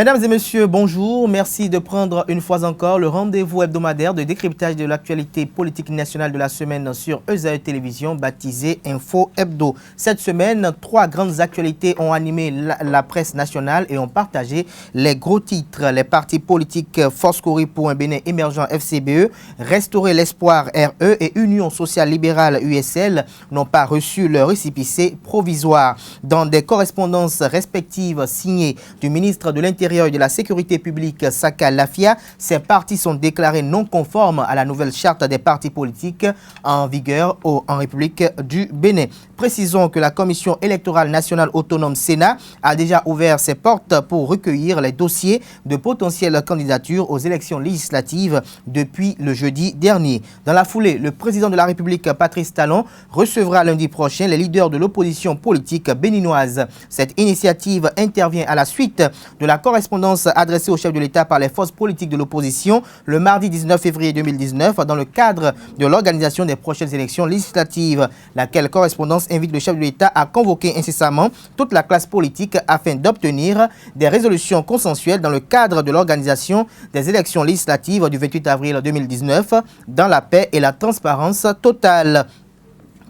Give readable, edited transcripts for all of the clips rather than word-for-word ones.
Mesdames et messieurs, bonjour. Merci de prendre une fois encore le rendez-vous hebdomadaire de décryptage de l'actualité politique nationale de la semaine sur ESAE Télévision, baptisé Info Hebdo. Cette semaine, 3 grandes actualités ont animé la presse nationale et ont partagé les gros titres. Les partis politiques Force Cori pour un Bénin émergent FCBE, Restaurer l'espoir RE et Union sociale libérale USL n'ont pas reçu leur récépissé provisoire. Dans des correspondances respectives signées du ministre de l'Intérieur et de la Sécurité publique, Saka Lafia, ces partis sont déclarés non conformes à la nouvelle charte des partis politiques en vigueur en République du Bénin. Précisons que la Commission électorale nationale autonome Sénat a déjà ouvert ses portes pour recueillir les dossiers de potentielles candidatures aux élections législatives depuis le jeudi dernier. Dans la foulée, le président de la République, Patrice Talon, recevra lundi prochain les leaders de l'opposition politique béninoise. Cette initiative intervient à la suite de la correspondance adressée au chef de l'État par les forces politiques de l'opposition le mardi 19 février 2019 dans le cadre de l'organisation des prochaines élections législatives. Laquelle correspondance invite le chef de l'État à convoquer incessamment toute la classe politique afin d'obtenir des résolutions consensuelles dans le cadre de l'organisation des élections législatives du 28 avril 2019 dans la paix et la transparence totale.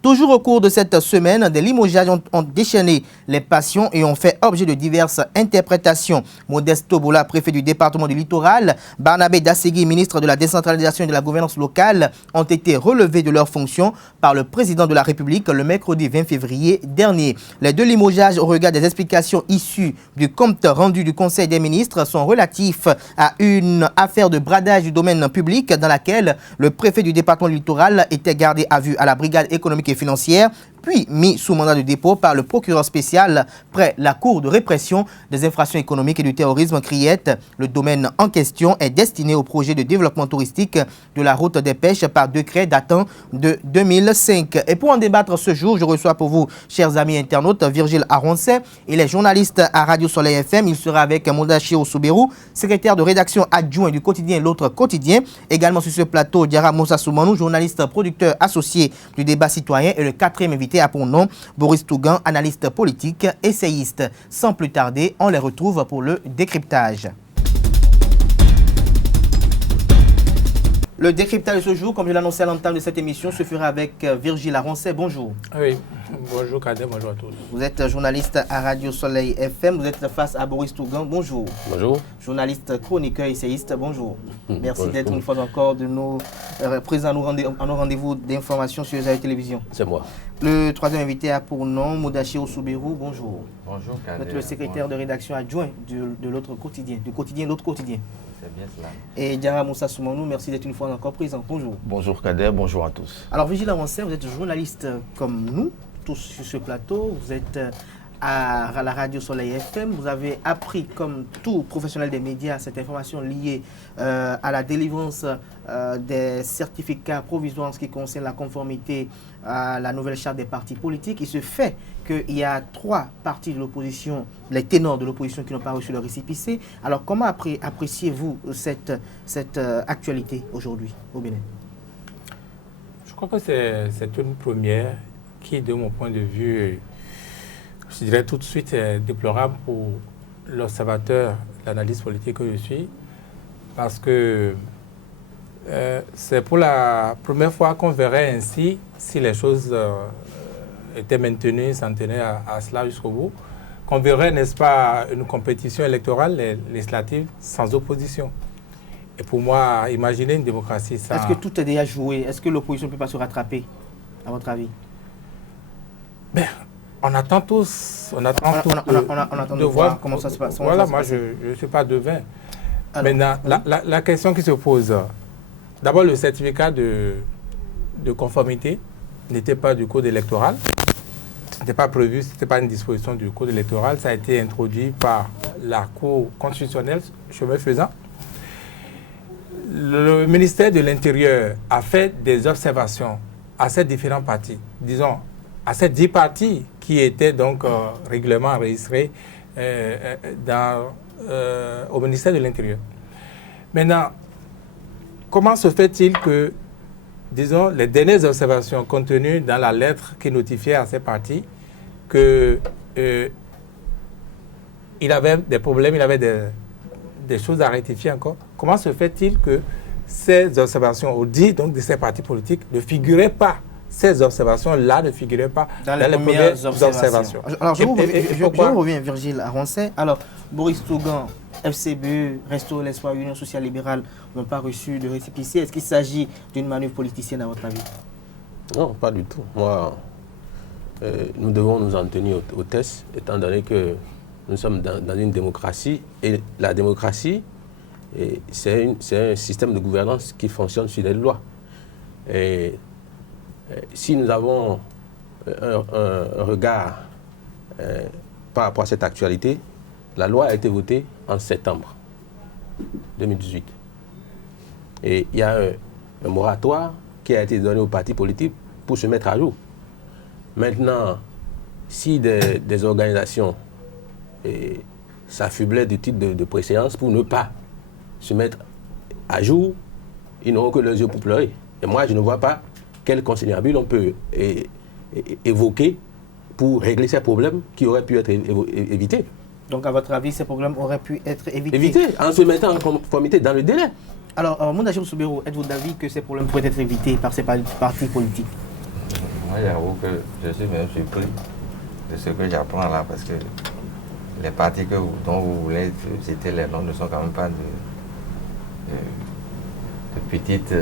Toujours au cours de cette semaine, des limogeages ont déchaîné les passions et ont fait objet de diverses interprétations. Modeste Tobola, préfet du département du Littoral, Barnabé Dassegui, ministre de la décentralisation et de la gouvernance locale, ont été relevés de leurs fonctions par le président de la République le mercredi 20 février dernier. Les 2 limogeages, au regard des explications issues du compte rendu du Conseil des ministres, sont relatifs à une affaire de bradage du domaine public dans laquelle le préfet du département du Littoral était gardé à vue à la brigade économique et financière, puis mis sous mandat de dépôt par le procureur spécial près la Cour de répression des infractions économiques et du terrorisme Criette. Le domaine en question est destiné au projet de développement touristique de la route des pêches par décret datant de 2005. Et pour en débattre ce jour, je reçois pour vous, chers amis internautes, Virgile Aroncet. Il est journaliste à Radio Soleil FM. Il sera avec Mondachio Souberou, secrétaire de rédaction adjoint du quotidien L'Autre Quotidien. Également sur ce plateau, Diara Moussa Soumanou, journaliste producteur associé du débat citoyen, et le 4e invité a pour nom Boris Tougan, analyste politique, essayiste. Sans plus tarder, on les retrouve pour le décryptage. Le décryptage de ce jour, comme je l'annonçais à l'entame de cette émission, se fera avec Virgile Aroncet. Bonjour. Oui, bonjour Kader, bonjour à tous. Vous êtes journaliste à Radio Soleil FM. Vous êtes face à Boris Tougan. Bonjour. Bonjour. Journaliste, chroniqueur, essayiste. Bonjour. Merci d'être une fois encore présent à nos rendez-vous d'information sur ESAE Télévision. C'est moi. Le 3e invité a pour nom Mondachio Souberou. Bonjour. Bonjour Kader. Vous êtes le secrétaire de rédaction adjoint de l'Autre Quotidien, du quotidien L'Autre Quotidien. C'est bien cela. Et Diara Moussa Soumanou, merci d'être une fois encore présent. Bonjour. Bonjour Kader, bonjour à tous. Alors Virgile Aroncet, vous êtes journaliste comme nous, tous sur ce plateau. Vous êtes à la Radio Soleil FM. Vous avez appris, comme tout professionnel des médias, cette information liée à la délivrance des certificats provisoires en ce qui concerne la conformité à la nouvelle charte des partis politiques. Il se fait qu'il y a 3 partis de l'opposition, les ténors de l'opposition qui n'ont pas reçu leur récépissé. Alors comment appréciez-vous cette actualité aujourd'hui au Bénin? Je crois que c'est une première qui, de mon point de vue, je dirais tout de suite déplorable pour l'observateur, l'analyste politique que je suis, parce que c'est pour la première fois qu'on verrait ainsi si les choses étaient maintenues, s'en tenaient à cela jusqu'au bout, qu'on verrait, n'est-ce pas, une compétition électorale législative sans opposition. Et pour moi, imaginer une démocratie sans... Est-ce que tout est déjà joué? Est-ce que l'opposition ne peut pas se rattraper, à votre avis? Ben, on attend tous, on attend de voir comment ça se passe. Voilà, moi je ne suis pas devin. Maintenant, la question qui se pose, d'abord le certificat de conformité n'était pas du code électoral, ce n'était pas prévu, ce n'était pas une disposition du code électoral, ça a été introduit par la Cour constitutionnelle, chemin faisant. Le ministère de l'Intérieur a fait des observations à ces différents partis, disons, à ces 10 partis qui étaient donc régulièrement enregistrés au ministère de l'Intérieur. Maintenant, comment se fait-il que, disons, les dernières observations contenues dans la lettre qui notifiait à ces partis qu'il avait des problèmes, il avait des choses à rectifier encore. Comment se fait-il que ces observations, au dit donc de ces partis politiques, ne figuraient pas, ces observations-là ne figuraient pas dans les premières observations. Alors, je vous reviens, Virgile Aroncet. Alors, Boris Tougan, FCBE, Resto l'Espoir, Union sociale libérale n'ont pas reçu de récépissé. Est-ce qu'il s'agit d'une manœuvre politicienne à votre avis? Non, pas du tout. Moi, nous devons nous en tenir au test, étant donné que nous sommes dans une démocratie. Et la démocratie, c'est un système de gouvernance qui fonctionne sur les lois. Et si nous avons un regard par rapport à cette actualité, la loi a été votée en septembre 2018. Et il y a un moratoire qui a été donné aux partis politiques pour se mettre à jour. Maintenant, si des organisations s'affublaient du type de préséance pour ne pas se mettre à jour, ils n'auront que leurs yeux pour pleurer. Et moi, je ne vois pas quel conciliabule on peut évoquer pour régler ces problèmes qui auraient pu être évités. Donc, à votre avis, ces problèmes auraient pu être évités? Évités, en se mettant en conformité dans le délai. Alors, Moundachir Soubero, êtes-vous d'avis que ces problèmes pourraient être évités par ces partis politiques? Moi, j'avoue que je suis même surpris de ce que j'apprends là, parce que les partis dont vous voulez citer les noms ne sont quand même pas de petites...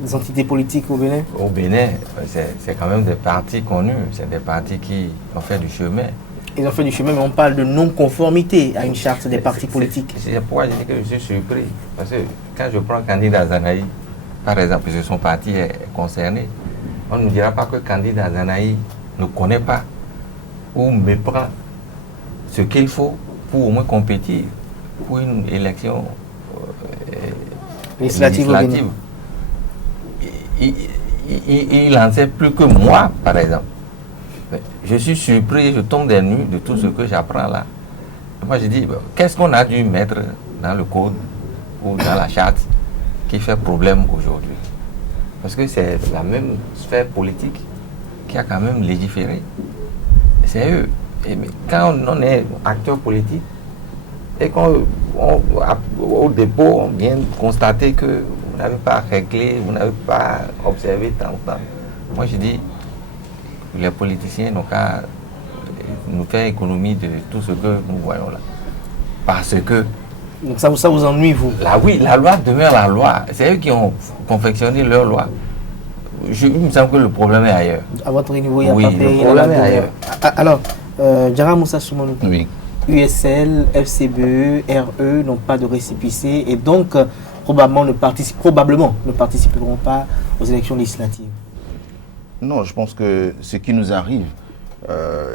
des entités politiques au Bénin? Au Bénin, c'est quand même des partis connus, c'est des partis qui ont fait du chemin. Ils ont fait du chemin, mais on parle de non-conformité à une charte des partis politiques. C'est pourquoi je dis que je suis surpris. Parce que quand je prends Candidat Zanaï, par exemple, parce que son parti est concerné, on ne dira pas que Candidat Zanaï ne connaît pas ou méprend ce qu'il faut pour au moins compétir pour une élection législative. Il en sait plus que moi, par exemple. Je suis surpris, je tombe des nues de tout ce que j'apprends là. Moi, je dis, qu'est-ce qu'on a dû mettre dans le code ou dans la charte qui fait problème aujourd'hui? Parce que c'est la même sphère politique qui a quand même légiféré. C'est eux. Et quand on est acteur politique et qu'au dépôt, on vient constater que vous n'avez pas réglé, vous n'avez pas observé tant ou tant. Moi, je dis, les politiciens n'ont qu'à nous faire économie de tout ce que nous voyons là. Parce que... Donc ça vous ennuie, vous? Oui, la loi demeure la loi. C'est eux qui ont confectionné leur loi. Il me semble que le problème est ailleurs. À votre niveau, il n'y a pas de le problème est ailleurs. Alors, Diarra Moussa Soumanou, oui. USL, FCBE, RE n'ont pas de récépissé et donc probablement ne participeront pas aux élections législatives. Non, je pense que ce qui nous arrive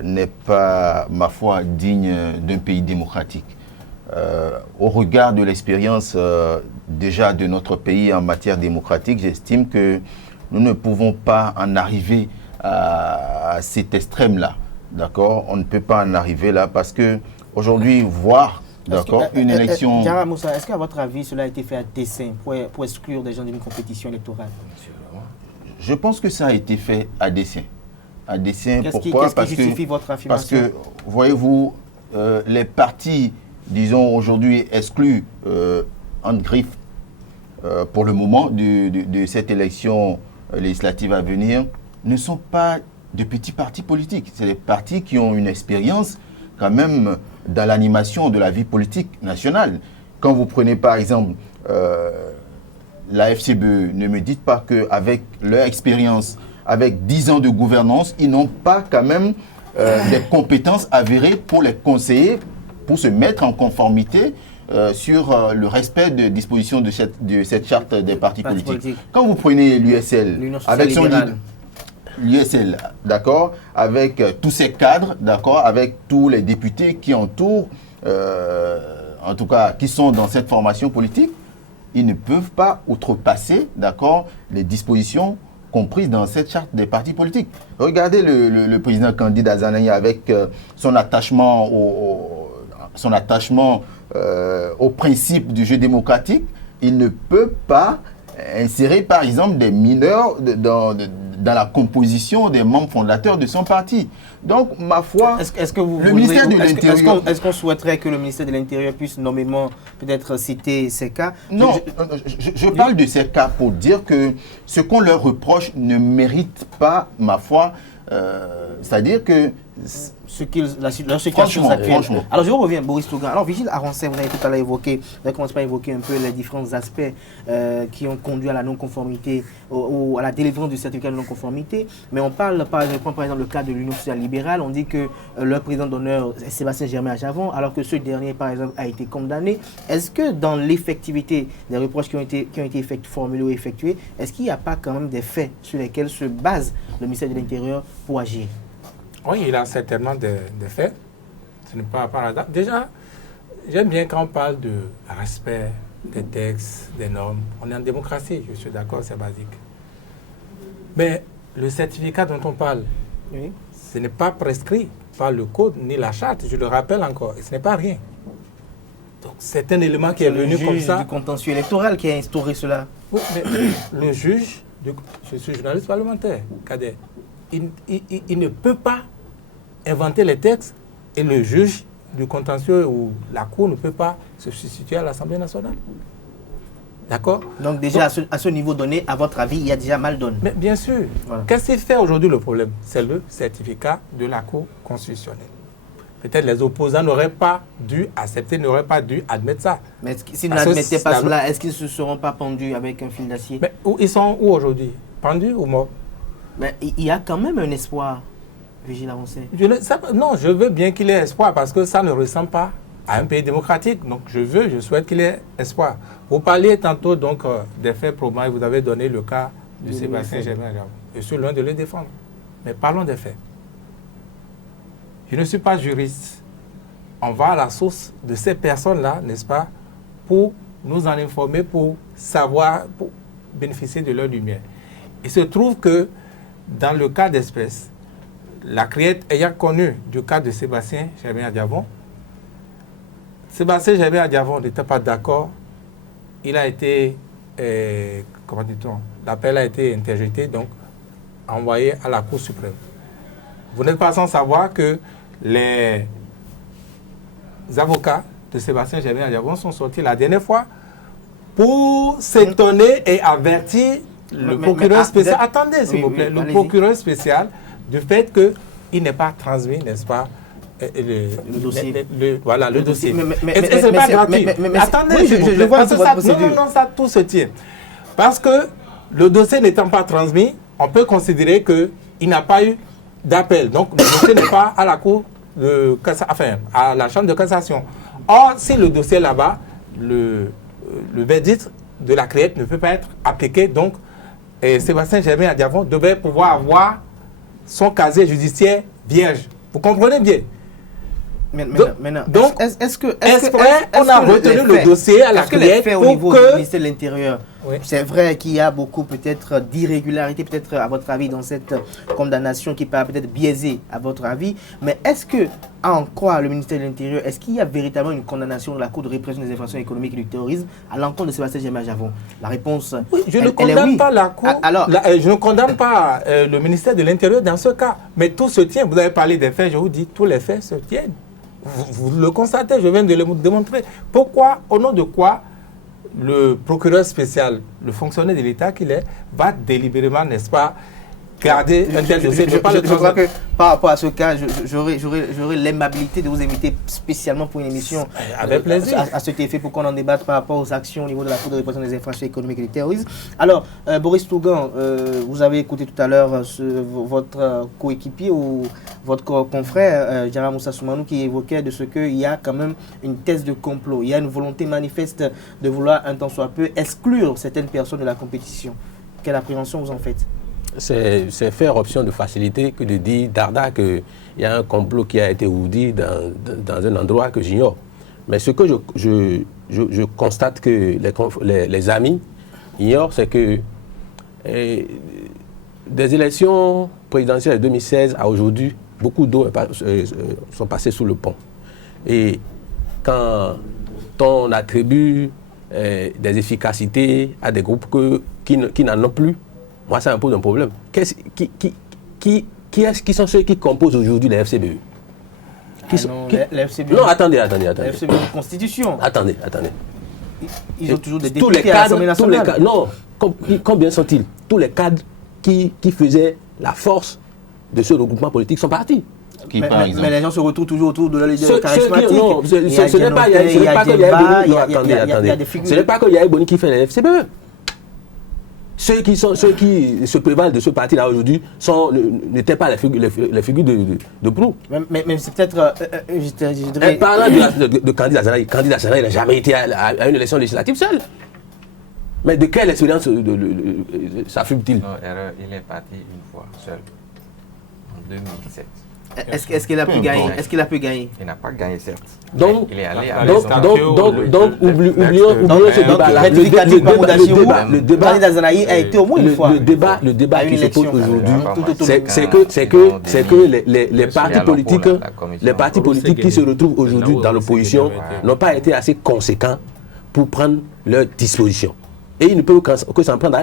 n'est pas, ma foi, digne d'un pays démocratique. Au regard de l'expérience déjà de notre pays en matière démocratique, j'estime que nous ne pouvons pas en arriver à cet extrême-là. D'accord? On ne peut pas en arriver là parce que aujourd'hui, voir une élection... Diarra Moussa, est-ce qu'à votre avis, cela a été fait à dessein pour exclure des gens d'une compétition électorale? Je pense que ça a été fait à dessein. À dessein, pourquoi? Qu'est-ce qui justifie votre affirmation? Parce que, voyez-vous, les partis, disons aujourd'hui, exclus en griffe pour le moment de cette élection législative à venir, ne sont pas de petits partis politiques. C'est des partis qui ont une expérience quand même dans l'animation de la vie politique nationale. Quand vous prenez par exemple la FCBE, ne me dites pas qu'avec leur expérience, avec 10 ans de gouvernance, ils n'ont pas quand même des compétences avérées pour les conseiller, pour se mettre en conformité sur le respect des dispositions de cette charte des partis politiques. Quand vous prenez l'USL, avec son leader, l'USL, d'accord, avec tous ses cadres, d'accord, avec tous les députés qui entourent, en tout cas, qui sont dans cette formation politique, ils ne peuvent pas outrepasser, d'accord, les dispositions comprises dans cette charte des partis politiques. Regardez le président candidat Zanaï avec son attachement au principe du jeu démocratique. Il ne peut pas insérer, par exemple, des mineurs dans la composition des membres fondateurs de son parti. Donc, ma foi, est-ce que vous le ministère de l'Intérieur... Est-ce qu'on souhaiterait que le ministère de l'Intérieur puisse nommément peut-être citer ces cas? Non, je parle de ces cas pour dire que ce qu'on leur reproche ne mérite pas, ma foi, c'est-à-dire que... leur situation actuelle. Franchement. Alors je reviens, Boris Tougan. Alors Vigile Arancet, vous avez tout à l'heure évoqué, vous avez commencé par évoquer un peu les différents aspects qui ont conduit à la non-conformité ou à la délivrance du certificat de non-conformité. Mais on parle, par exemple, le cas de l'Union sociale libérale. On dit que leur président d'honneur est Sébastien Germain-Adjavon, alors que ce dernier, par exemple, a été condamné. Est-ce que dans l'effectivité des reproches qui ont été formulés ou effectués, est-ce qu'il n'y a pas quand même des faits sur lesquels se base le ministère de l'Intérieur pour agir? Oui, il a certainement des faits. Ce n'est pas par hasard. Déjà, j'aime bien quand on parle de respect des textes, des normes. On est en démocratie, je suis d'accord, c'est basique. Mais le certificat dont on parle, oui, ce n'est pas prescrit par le code ni la charte, je le rappelle encore, et ce n'est pas rien. Donc c'est un élément qui est venu comme ça. C'est le juge du contentieux électoral qui a instauré cela. Oui, mais le juge, je suis journaliste parlementaire, Kader, il ne peut pas inventer les textes et le juge du contentieux ou la Cour ne peut pas se substituer à l'Assemblée nationale. D'accord? Donc déjà, à ce niveau donné, à votre avis, il y a déjà mal donné. Mais bien sûr. Voilà. Qu'est-ce qui fait aujourd'hui le problème? C'est le certificat de la Cour constitutionnelle. Peut-être les opposants n'auraient pas dû accepter, n'auraient pas dû admettre ça. Mais s'ils n'admettaient pas cela, est-ce qu'ils ne se seront pas pendus avec un fil d'acier? Mais ils sont où aujourd'hui? Pendus ou morts? Mais il y a quand même un espoir, Vigile Arancet. Non, je veux bien qu'il ait espoir parce que ça ne ressemble pas à un pays démocratique. Donc je souhaite qu'il ait espoir. Vous parliez tantôt donc des faits probants et vous avez donné le cas de Sébastien Germain-Adjavon. Je suis loin de le défendre. Mais parlons des faits. Je ne suis pas juriste. On va à la source de ces personnes-là, n'est-ce pas, pour nous en informer, pour savoir, pour bénéficier de leur lumière. Il se trouve que dans le cas d'espèce, la criette ayant connu du cas de Sébastien Germain-Adjavon, Sébastien Germain-Adjavon n'était pas d'accord. Il a été, comment dit-on, l'appel a été interjeté, donc envoyé à la Cour suprême. Vous n'êtes pas sans savoir que les avocats de Sébastien Germain-Adjavon sont sortis la dernière fois pour s'étonner et avertir le procureur spécial. Attendez, s'il vous plaît, le procureur spécial du fait qu'il n'est pas transmis, n'est-ce pas, le dossier. Voilà, le dossier. Mais c'est pas gratuit. Attendez, oui, je vois non, ça, tout se tient. Parce que le dossier n'étant pas transmis, on peut considérer qu'il n'a pas eu d'appel. Donc, le dossier n'est pas à la Cour de cassation, enfin, à la Chambre de cassation. Or, si le dossier est là-bas, le verdict de la criette ne peut pas être appliqué. Donc, Sébastien Germain-Adjavon devait pouvoir avoir son casier judiciaire vierge. Vous comprenez bien? Donc, est-ce que on a retenu le dossier à la criette au niveau du ministère de l'Intérieur? Oui. C'est vrai qu'il y a beaucoup peut-être d'irrégularités, peut-être à votre avis, dans cette condamnation qui peut peut-être biaiser à votre avis. Mais est-ce que, à en croire le ministère de l'Intérieur, est-ce qu'il y a véritablement une condamnation de la Cour de répression des infractions économiques et du terrorisme à l'encontre de Sébastien Germain-Adjavon? La réponse, oui, je ne condamne pas la Cour. Je ne condamne pas le ministère de l'Intérieur dans ce cas. Mais tout se tient. Vous avez parlé des faits, je vous dis, tous les faits se tiennent. Vous le constatez, je viens de le démontrer. Pourquoi, au nom de quoi, le procureur spécial, le fonctionnaire de l'État qu'il est, va délibérément, n'est-ce pas, garder un tel dossier? Je crois que par rapport à ce cas, j'aurai l'aimabilité de vous inviter spécialement pour une émission avec plaisir à cet effet pour qu'on en débatte par rapport aux actions au niveau de la Cour de répression des infractions économiques et du terrorisme. Alors, Boris Tougan, vous avez écouté tout à l'heure votre coéquipier ou votre confrère, Diarra Moussa Soumanou, qui évoquait de ce qu'il y a quand même une thèse de complot. Il y a une volonté manifeste de vouloir un tant soit peu exclure certaines personnes de la compétition. Quelle appréhension vous en faites? C'est faire option de facilité que de dire Darda qu'il y a un complot qui a été ourdi dans un endroit que j'ignore. Mais ce que je constate que les amis ignorent, c'est que des élections présidentielles de 2016 à aujourd'hui, beaucoup d'eau sont passées sous le pont. Et quand on attribue des efficacités à des groupes qui n'en ont plus, moi, ça me pose un problème. Qui sont ceux qui composent aujourd'hui la FCBE? La FCBE. Non, attendez. La FCBE de constitution. Attendez. Ils ont toujours des tous les députés à l'Assemblée cadres, nationale. non, combien sont-ils? Tous les cadres qui faisaient la force de ce regroupement politique sont partis. Mais les gens se retrouvent toujours autour de leur leader charismatique. Non, ce n'est pas qu'il y a Boni qui fait la FCBE. Ceux qui se prévalent de ce parti-là aujourd'hui n'étaient pas les figures de proue. Mais c'est peut-être... Parlant de candidat Zanaï, il n'a jamais été à une élection législative seul. Mais de quelle expérience s'affirme-t-il? Non, erreur, il est parti une fois seul, en 2017. Est-ce qu'il a pu gagner? Il n'a pas gagné, certes. Donc, il est allé à oublions ce débat-là. Le débat Zanaï a été au moins une fois. Le débat qui se pose aujourd'hui, c'est que les partis politiques qui se retrouvent aujourd'hui dans l'opposition n'ont pas été assez conséquents pour prendre leurs dispositions. Et ils ne peuvent que s'en prendre.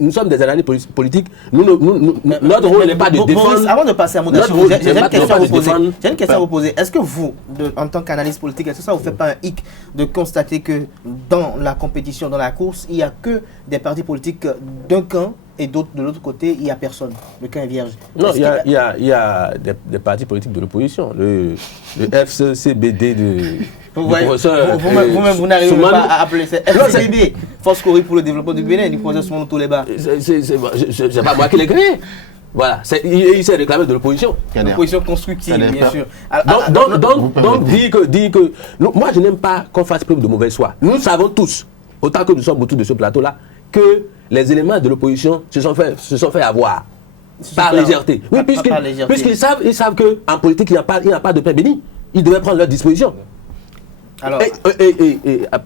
Nous sommes des analystes politiques. Notre rôle n'est pas de défendre. Avant de passer à Moudachirou, j'ai une question à vous poser. Est-ce que vous, en tant qu'analyste politique, est-ce que ça ne vous fait pas un hic de constater que dans la compétition, dans la course, il n'y a que des partis politiques d'un camp et d'autres de l'autre côté, il n'y a personne? Le camp est vierge. Non, il y a des partis politiques de l'opposition. Le FCBD de... Vous-même, vous n'arrivez pas à appeler ça FCB, Force Corée pour le développement du Bénin, du professeur Soumane Touleba. C'est pas moi qui l'ai créé. Voilà, il s'est réclamé de l'opposition. L'opposition constructive, bien sûr. Donc, dire que... Moi, je n'aime pas qu'on fasse preuve de mauvaise foi. Nous savons tous, autant que nous sommes autour de ce plateau-là, que les éléments de l'opposition se sont fait avoir par légèreté. Oui, puisqu'ils savent qu'en politique, il n'y a pas de pain béni. Ils devaient prendre leurs dispositions. Alors,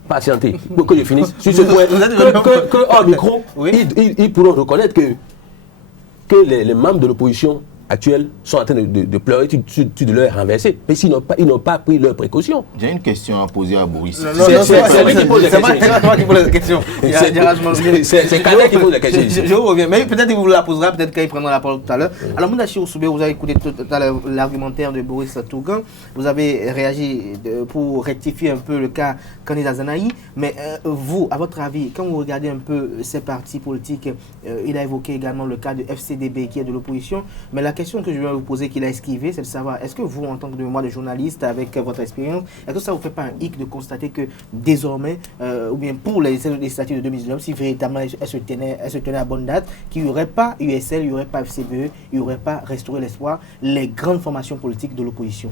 patientez, pour que je finisse sur ce point, que hors micro, ils pourront reconnaître que les membres de l'opposition actuelle sont en train de pleurer de leur renverser. Mais s'ils n'ont pas pris leurs précautions. J'ai une question à poser à Boris. C'est lui qui pose les questions. C'est moi qui pose les questions. C'est Kader qui pose les questions. Je reviens, mais peut-être qu'il vous la posera, peut-être qu'il prendra la parole tout à l'heure. Alors, Moudachirou Soubérou, vous avez écouté tout à l'heure l'argumentaire de Boris Tougan. Vous avez réagi pour rectifier un peu le cas candidat Zanaï. Mais vous, à votre avis, quand vous regardez un peu ces partis politiques, il a évoqué également le cas de FCDB qui est de l'opposition. Mais la question que je vais vous poser, qu'il a esquivé, c'est de savoir, est-ce que vous, en tant que moi de journaliste, avec votre expérience, est-ce que ça ne vous fait pas un hic de constater que désormais, ou bien pour les législatives de 2019, si véritablement elles se tenaient à bonne date, qu'il n'y aurait pas USL, il n'y aurait pas FCBE, il n'y aurait pas Restaurer l'Espoir, les grandes formations politiques de l'opposition?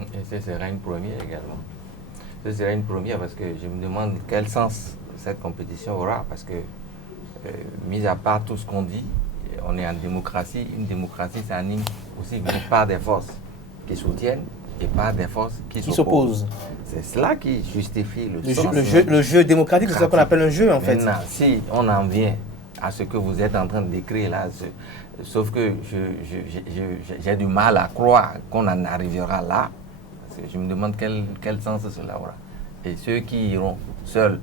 Et ce sera une première également. Ce sera une première parce que je me demande quel sens cette compétition aura, parce que, mis à part tout ce qu'on dit, on est en démocratie. Une démocratie s'anime aussi par des forces qui soutiennent et par des forces qui s'opposent. C'est cela qui justifie le jeu démocratique, c'est ce qu'on appelle un jeu en fait. Maintenant, si on en vient à ce que vous êtes en train de décrire là, sauf que j'ai du mal à croire qu'on en arrivera là. Parce que je me demande quel sens cela aura. Et ceux qui iront seuls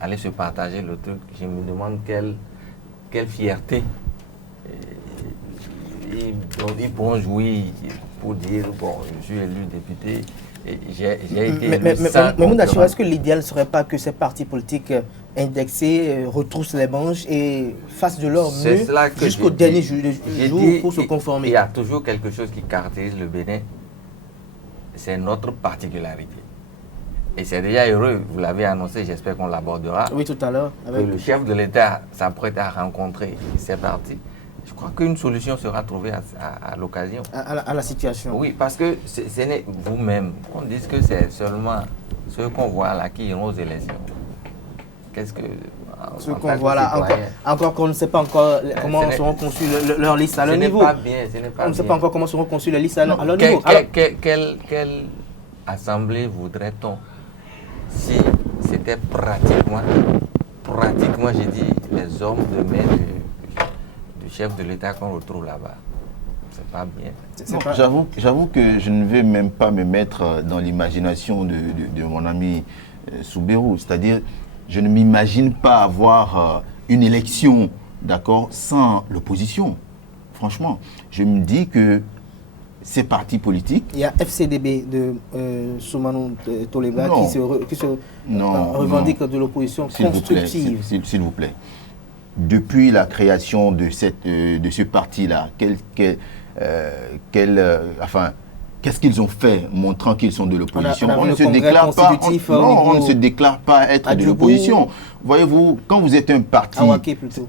aller se partager le truc, je me demande quelle fierté ils pourront jouer pour dire, bon, je suis élu député, et j'ai été élu. Mais Moudachirou, est-ce que l'idéal ne serait pas que ces partis politiques indexés retroussent les manches et fassent de leur mieux jusqu'au dernier jour pour se conformer? Il y a toujours quelque chose qui caractérise le Bénin, c'est notre particularité. Et c'est déjà heureux, vous l'avez annoncé, j'espère qu'on l'abordera. Oui, tout à l'heure. Le chef de l'État s'apprête à rencontrer ces partis. Je crois qu'une solution sera trouvée à l'occasion. À la situation. Oui, parce que ce n'est vous-même qu'on dise que c'est seulement ceux qu'on voit là qui iront aux élections. Qu'est-ce que... Ceux qu'on voit là, encore qu'on ne sait pas encore comment seront conçues leurs listes à leur niveau. On ne sait pas encore comment seront conçues les listes à leur niveau. Quelle assemblée voudrait-on si c'était pratiquement, j'ai dit, les hommes de main du chef de l'État qu'on retrouve là-bas? C'est pas bien. J'avoue que je ne vais même pas me mettre dans l'imagination de mon ami Soubérou. C'est-à-dire, je ne m'imagine pas avoir une élection d'accord, sans l'opposition. Franchement, je me dis que ces partis politiques... Il y a FCDB de Soumanou Toleba Non. qui se Non, revendique non. de l'opposition S'il vous plaît, constructive. s'il vous plaît. Depuis la création de ce parti-là, qu'est-ce qu'ils ont fait montrant qu'ils sont de l'opposition? On a On ne le se congrès déclare pas. constitutif au Non, on ne niveau se déclare pas être à de Djougou. l'opposition. Voyez-vous, quand vous êtes un parti, Awaké plutôt.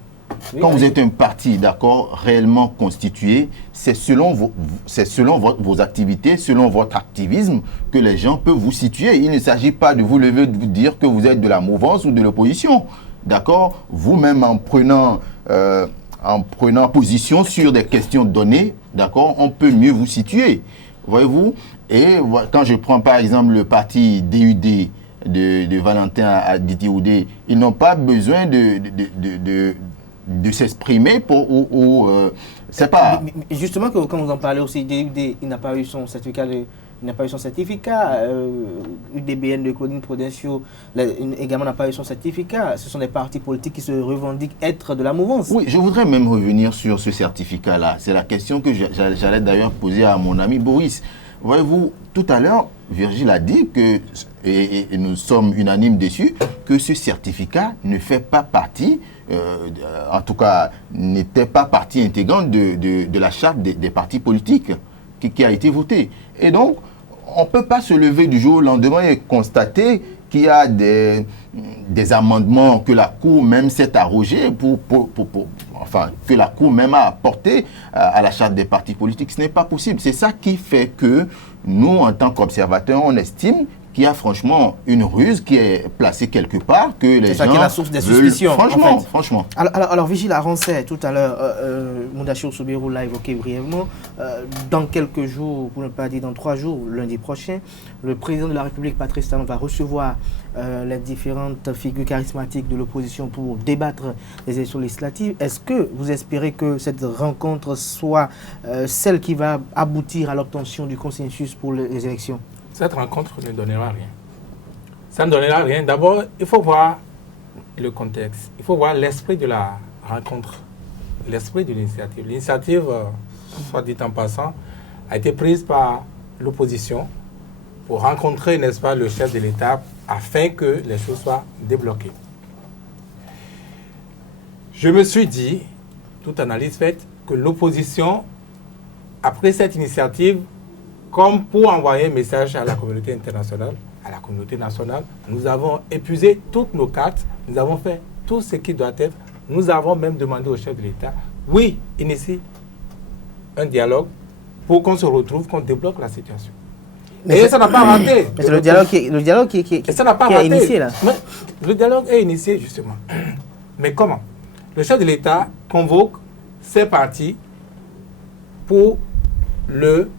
Oui, quand vous allez. êtes un parti, d'accord, réellement constitué, c'est selon vos activités, selon votre activisme que les gens peuvent vous situer. Il ne s'agit pas de vous lever, de vous dire que vous êtes de la mouvance ou de l'opposition. D'accord? Vous-même, en prenant position sur des questions données, d'accord, on peut mieux vous situer. Voyez-vous? Et quand je prends par exemple le parti DUD de Valentin Aditi-Oudé, ils n'ont pas besoin de s'exprimer c'est pas... Mais justement, quand vous en parlez aussi, DUD, il n'a pas eu son certificat UDBN de Claudine Prudencio également n'a pas eu son certificat. Ce sont des partis politiques qui se revendiquent être de la mouvance. Oui, je voudrais même revenir sur ce certificat-là. C'est la question que j'allais d'ailleurs poser à mon ami Boris. Voyez-vous, tout à l'heure, Virgile a dit que, et nous sommes unanimes dessus, que ce certificat ne fait pas partie, en tout cas, n'était pas partie intégrante de la charte des partis politiques qui a été votée. Et donc, on ne peut pas se lever du jour au lendemain et constater qu'il y a des amendements que la Cour même s'est arrogée que la Cour même a apporté à la charte des partis politiques. Ce n'est pas possible. C'est ça qui fait que nous, en tant qu'observateurs, on estime qu'il y a franchement une ruse qui est placée quelque part, que les gens... C'est ça qui est la source des veulent, suspicions, franchement, en fait. franchement. Alors Vigile Arancet, tout à l'heure, Moudachir Soubirou l'a évoqué brièvement. Dans quelques jours, pour ne pas dire dans 3 jours, lundi prochain, le président de la République, Patrice Talon, va recevoir les différentes figures charismatiques de l'opposition pour débattre des élections législatives. Est-ce que vous espérez que cette rencontre soit celle qui va aboutir à l'obtention du consensus pour les élections? Cette rencontre ne donnera rien. Ça ne donnera rien. D'abord, il faut voir le contexte. Il faut voir l'esprit de la rencontre, l'esprit de l'initiative. L'initiative, soit dit en passant, a été prise par l'opposition pour rencontrer, n'est-ce pas, le chef de l'État afin que les choses soient débloquées. Je me suis dit, toute analyse faite, que l'opposition a pris cette initiative comme pour envoyer un message à la communauté internationale, à la communauté nationale. Nous avons épuisé toutes nos cartes, nous avons fait tout ce qui doit être. Nous avons même demandé au chef de l'État, oui, initie un dialogue pour qu'on se retrouve, qu'on débloque la situation. Et ça n'a pas raté. Mais c'est le dialogue qui est initié là. Mais le dialogue est initié justement. Mais comment? Le chef de l'État convoque ses partis pour le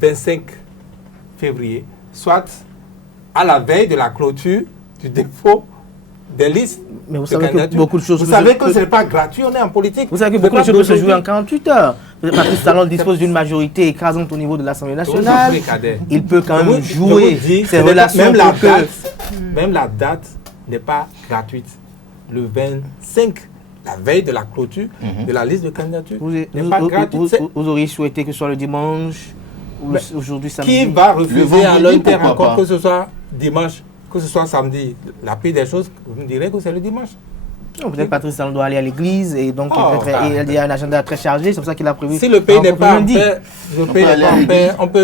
25 février, soit à la veille de la clôture du dépôt des listes. Mais vous de savez que candidature. beaucoup de choses... Vous savez que ce n'est pas gratuit, on est en politique. Vous savez que beaucoup de choses peuvent se jouer en 48 heures. Patrice Talon dispose d'une majorité écrasante au niveau de l'Assemblée nationale. Il peut quand même jouer ses relations pour que... Même la date n'est pas gratuite. Le 25, la veille de la clôture de la liste de candidature, n'est pas gratuite. Vous auriez souhaité que ce soit le dimanche ou aujourd'hui samedi? Qui va refuser à l'un des pourquoi rencontres pas? que ce soit dimanche, que ce soit samedi? La pire des choses, vous me direz que c'est le dimanche. Non, peut-être Patrice Talon doit aller à l'église et donc il a un agenda très chargé, c'est pour ça qu'il a prévu. Si le pays n'est pas en lundi. paix,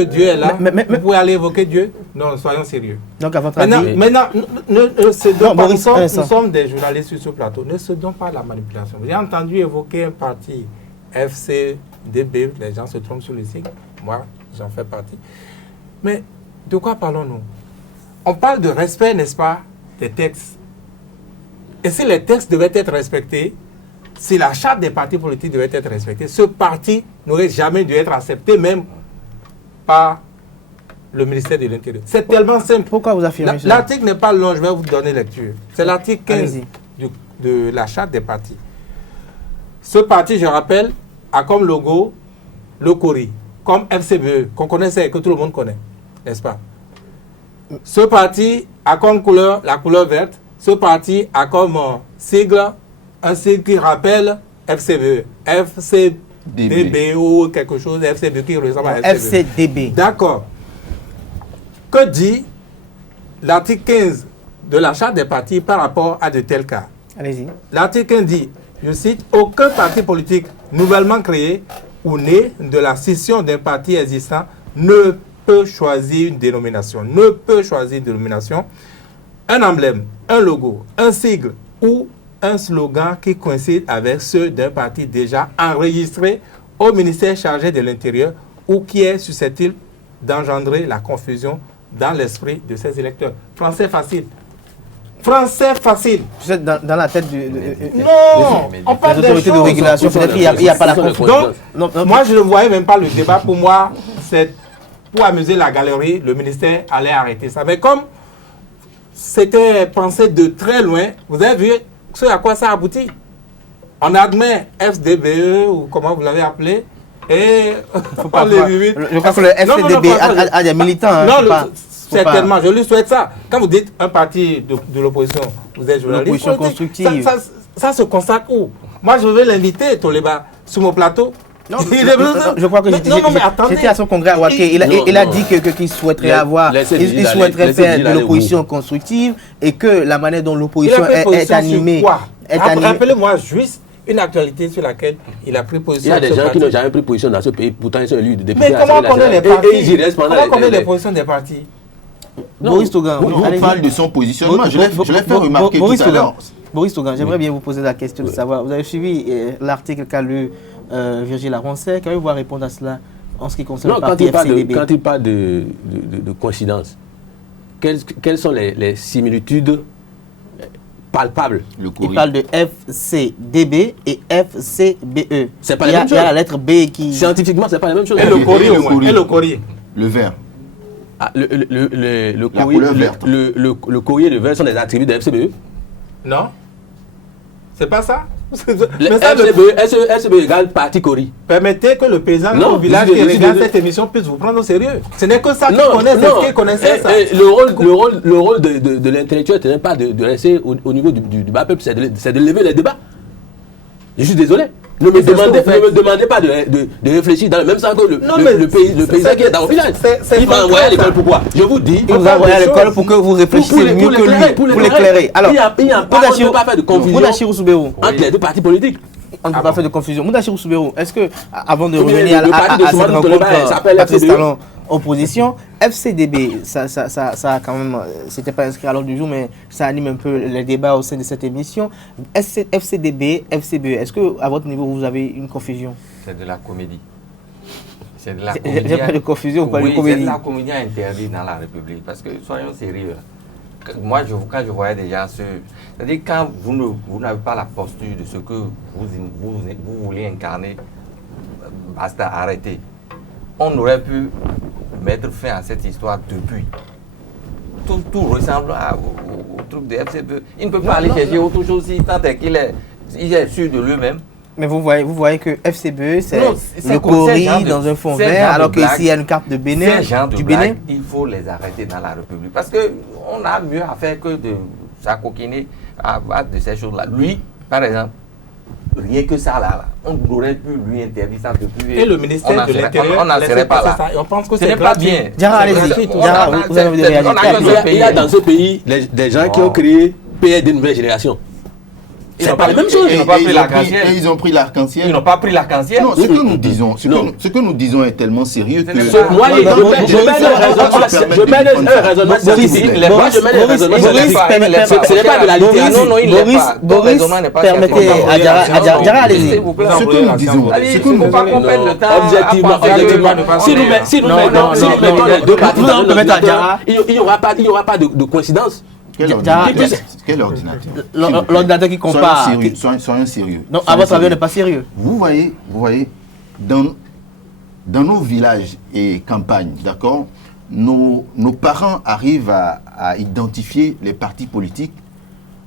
Dieu est là. Vous pouvez aller évoquer Dieu. Non, soyons sérieux. Donc à votre avis... Maintenant, ne cédons pas. Boris, Nous sommes des journalistes sur ce plateau. Ne cédons pas à la manipulation. J'ai entendu évoquer un parti FCDB. Les gens se trompent sur le sigle. Moi, j'en fais partie. Mais de quoi parlons-nous? On parle de respect, n'est-ce pas, des textes. Et si les textes devaient être respectés, si la charte des partis politiques devait être respectée, ce parti n'aurait jamais dû être accepté, même par le ministère de l'Intérieur. C'est tellement simple. Pourquoi vous affirmez ça? L'article n'est pas long, je vais vous donner lecture. C'est l'article 15 Allez-y. de la charte des partis. Ce parti, je rappelle, a comme logo le CORI, comme FCBE, qu'on connaissait, que tout le monde connaît, n'est-ce pas? Ce parti a comme couleur la couleur verte. Ce parti a comme sigle un sigle qui rappelle FCBE. FCDB ou quelque chose, FCBE qui ressemble à FCBE. FCDB. D'accord. Que dit l'article 15 de la charte des partis par rapport à de tels cas? Allez-y. L'article 15 dit, je cite, aucun parti politique nouvellement créé ou né de la scission d'un parti existant ne peut choisir une dénomination. Ne peut choisir une dénomination, un emblème, un logo, un sigle ou un slogan qui coïncide avec ceux d'un parti déjà enregistré au ministère chargé de l'Intérieur ou qui est susceptible d'engendrer la confusion dans l'esprit de ses électeurs. Français facile. Français facile. Vous êtes dans la tête Non, on parle des des autorités de choses. régulation. Peut-être qu'il n'y a pas la confusion. Donc, moi, je ne voyais même pas le débat. Pour moi, c'est pour amuser la galerie, le ministère allait arrêter ça. Mais comme c'était pensé de très loin, vous avez vu ce à quoi ça aboutit. On admet FDBE, ou comment vous l'avez appelé, et Faut pas croire. Je crois que le FCDB a des militants. Hein, non, pas, certainement, je lui souhaite ça. Quand vous dites un parti de l'opposition, vous êtes journaliste. L'opposition constructive. Ça se constate où? Moi, je vais l'inviter, Toleba, sur mon plateau. Non, je crois que j'étais à son congrès à Ouaké. Il a dit qu'il souhaiterait il souhaiterait faire de l'opposition constructive et que la manière dont l'opposition est animée. Rappelez-moi juste une actualité sur laquelle il a pris position. Il y a des gens qui n'ont jamais pris position dans ce pays, pourtant ils sont élus de députés. Mais comment on connaît les partis? Et ils y restent pendant comment on connaît les positions des partis? Boris Togan, on parle de son positionnement. Je l'ai fait remarquer tout à l'heure. Boris Togan, j'aimerais bien vous poser la question de savoir, vous avez suivi l'article qu'a lu Virgile Aroncet, qu'avez-vous à répondre à cela en ce qui concerne le parti FCDB? Quand il parle de coïncidence, quelles sont les similitudes palpables? Il parle de FCDB et FCBE. C'est pas la même chose. Il y a la lettre B qui... Scientifiquement, c'est pas la même chose. Et le courrier. Le vert. Ah, le La couleur verte. le courrier et le vert sont des attributs de FCBE? Non. C'est pas ça? FCBE égale parti Cori. Permettez que le paysan au village qui regarde cette émission puisse vous prendre au sérieux. Ce n'est que ça qu'il connaît, c'est ce qu'il connaissait ça. Le rôle de l'intellectuel n'est pas de rester au niveau du bas peuple, c'est de lever les débats. Je suis désolé. Ne me demandez pas de réfléchir dans le même sens que le paysan qui est dans le village. Il va envoyer à l'école pourquoi? Je vous dis. Il vous a envoyé à l'école pour que vous réfléchissiez mieux que lui, pour l'éclairer. Alors, on ne peut pas faire de confusion entre les deux partis politiques. On ne peut pas faire de confusion. Moudachirou Souberou, est-ce que, avant de revenir à cette rencontre, Patrice Talon, opposition, FCDB, ça a quand même, c'était pas inscrit à l'ordre du jour, mais ça anime un peu les débats au sein de cette émission. FCDB, FCBE, est-ce que, à votre niveau, vous avez une confusion? C'est de la comédie. C'est de la comédie. Il n'y a pas de confusion ou pas de comédie? C'est de la comédie interdite dans la République, parce que, soyons sérieux, moi, quand je voyais des gens, c'est-à-dire quand vous n'avez pas la posture de ce que vous voulez incarner, basta, arrêtez. On aurait pu mettre fin à cette histoire depuis. Tout ressemble au truc de FCBE. Il ne peut pas aller chercher autre chose si tant est qu'il est sûr de lui-même. Mais vous voyez que FCBE, c'est le Cori dans un fond vert, alors qu'ici, il y a une carte de Bénin. Du Bénin, il faut les arrêter dans la République. Parce qu'on a mieux à faire que de s'acoquiner à de ces choses-là. Lui, par exemple, rien que ça, là, on aurait pu lui interdire ça depuis. Et le ministère de l'Intérieur, on n'en serait pas là. On pense que ce n'est pas bien. Diarra, allez-y. Diarra, vous avez de réagir. Il y a dans ce pays des gens qui ont créé PS de nouvelle génération. C'est pas la même chose. Ils ont pris l'arc-en-ciel. Ils n'ont pas pris l'arc-en-ciel. Non, ce que nous disons est tellement sérieux que... Moi, je mène un raisonnement scientifique. Ce n'est pas de la littérature. Non, il n'est pas. Boris, permettez à Diarra, allez-y. Ce que nous disons... Il ne faut pas qu'on perde le temps. Objectivement. Si nous mettons les deux parties dans il n'y aura pas de coïncidence. Quel ordinateur? L'ordinateur qui compare. Soyons sérieux. Non, à votre avis, on n'est pas sérieux. Vous voyez, dans nos villages et campagnes, d'accord, nos parents arrivent à identifier les partis politiques,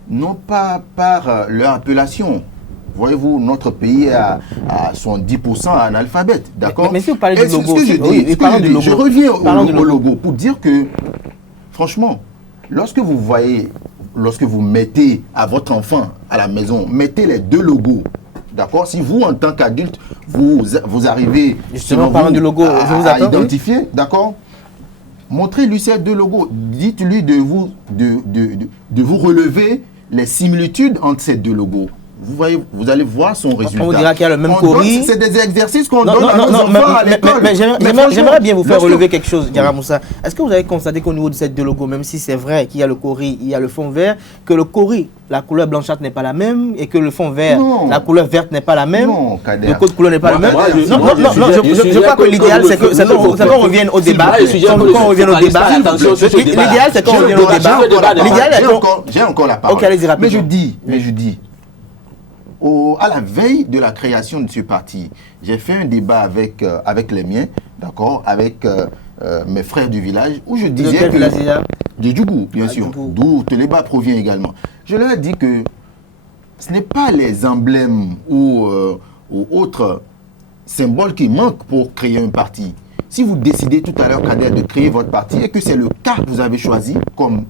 non pas par leur appellation. Voyez-vous, notre pays a 70% analphabètes, d'accord? Mais si vous parlez du logo, je reviens au logo pour dire que, franchement, lorsque vous mettez à votre enfant à la maison, mettez les deux logos d'accord, si vous, en tant qu'adulte, vous arrivez Justement, selon parlant vous, du logo, je vous à attends. identifier, d'accord, montrez-lui ces deux logos. Dites-lui de vous relever les similitudes entre ces deux logos. Vous voyez, vous allez voir son résultat. On vous dira qu'il y a le même On cori. donne- C'est des exercices qu'on Non, donne à nos enfants à l'école. mais Mais j'aimerais bien vous faire franchement, relever quelque chose, Diarra Moussa. Est-ce que vous avez constaté qu'au niveau de ces deux logos, même si c'est vrai qu'il y a le cori, il y a le fond vert, que le cori, la couleur blanchâtre n'est pas la même, et que le fond vert, Non. la couleur verte n'est pas la même, Non, Kader. le code couleur n'est pas le même. je Je crois que l'idéal, c'est qu'on revienne au débat. Qu'on revienne au débat. L'idéal, c'est qu'on revienne au débat. L'idéal, c'est qu'on... J'ai encore la parole. Ok, allez-y rapidement. Mais je dis, à la veille de la création de ce parti, j'ai fait un débat avec les miens, d'accord, avec mes frères du village, où je disais quel que... village déjà? De Djougou, bien sûr, Djougou. d'où Téléba provient également. Je leur ai dit que ce n'est pas les emblèmes ou autres symboles qui manquent pour créer un parti. Si vous décidez tout à l'heure, Kader, de créer votre parti et que c'est le cas que vous avez choisi comme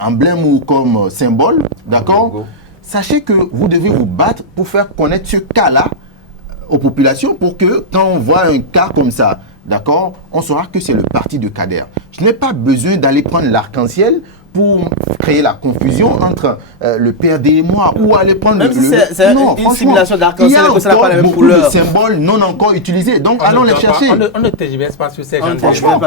emblème ou comme symbole, d'accord, sachez que vous devez vous battre pour faire connaître ce cas-là aux populations pour que quand on voit un cas comme ça, d'accord, on saura que c'est le parti de Kader. Je n'ai pas besoin d'aller prendre l'arc-en-ciel pour créer la confusion entre le PRD et moi, ou aller prendre Même si c'est Non, une franchement, simulation d'arc-en-ciel, il y a que ça n'a pas la même beaucoup couleur. de symboles non encore utilisés, donc allons les chercher. On ne tergiverse pas sur ces gens. Franchement,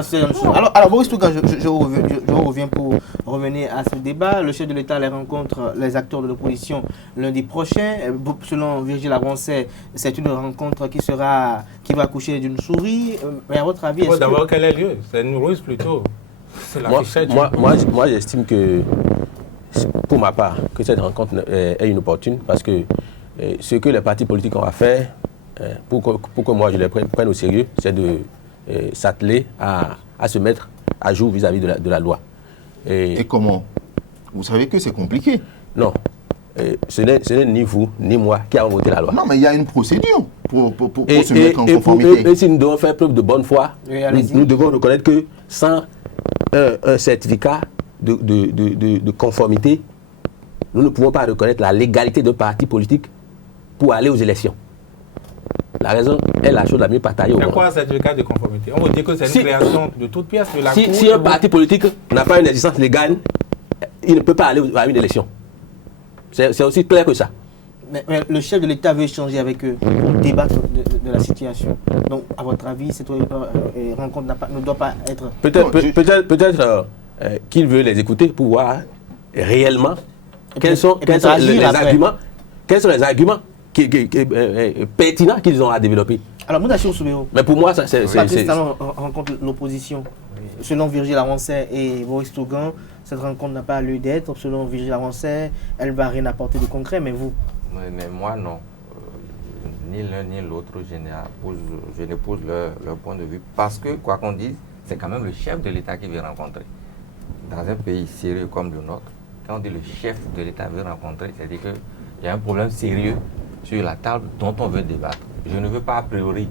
alors Boris Tougan, je reviens pour revenir à ce débat. Le chef de l'État les rencontre les acteurs de l'opposition lundi prochain. Selon Virgile Avancet, c'est une rencontre qui va accoucher d'une souris. Mais à votre avis, est-ce D'abord, quel est le lieu? C'est une ruse plutôt. C'est l'affichage. Moi, j'estime que, pour ma part, que cette rencontre est inopportune parce que ce que les partis politiques ont à faire, pour que moi je les prenne au sérieux, c'est de s'atteler à se mettre à jour vis-à-vis de la loi. Et comment? Vous savez que c'est compliqué. Non. Ce n'est ni vous, ni moi qui avons voté la loi. Non, mais il y a une procédure pour se mettre en conformité. Et si nous devons faire preuve de bonne foi, Oui, nous devons reconnaître que sans un certificat de conformité, nous ne pouvons pas reconnaître la légalité d'un parti politique pour aller aux élections. La raison est la chose la mieux partagée au C'est monde. quoi un certificat de conformité? On vous dit que c'est une création de toute pièce de la Cour. Si un parti politique n'a pas une existence légale, il ne peut pas aller à une élection. C'est aussi clair que ça. Mais le chef de l'État veut échanger avec eux, débattre de la situation. Donc, à votre avis, cette rencontre ne doit pas être... Peut-être qu'il veut les écouter pour voir réellement quels sont les arguments pertinents qu'ils ont à développer. Alors, Moudachir Soubéo, Mais pour moi, c'est... Patrice Talon rencontre l'opposition. Selon Virgile Avancet et Boris Tougan, cette rencontre n'a pas lieu d'être. Selon Virgile Avancet, elle ne va rien apporter de concret, mais vous? Mais moi, non. Ni l'un ni l'autre, je n'épouse leur point de vue. Parce que, quoi qu'on dise, c'est quand même le chef de l'État qui veut rencontrer. Dans un pays sérieux comme le nôtre, quand on dit le chef de l'État veut rencontrer, c'est-à-dire qu'il y a un problème sérieux sur la table dont on veut débattre. Je ne veux pas a priori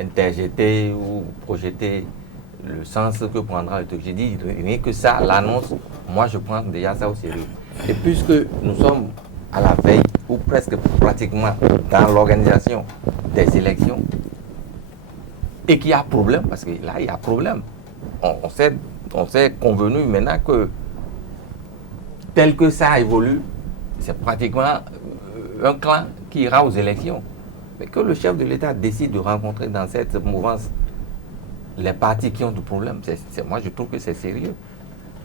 interjeter ou projeter le sens que prendra le truc. J'ai dit rien que ça, l'annonce, moi je prends déjà ça au sérieux. Et puisque nous sommes à la veille, ou presque pratiquement dans l'organisation des élections, et qu'il y a problème, parce que là il y a problème, on s'est convenu maintenant que tel que ça évolue, c'est pratiquement un clan qui ira aux élections. Mais que le chef de l'État décide de rencontrer dans cette mouvance les partis qui ont du problème, moi je trouve que c'est sérieux.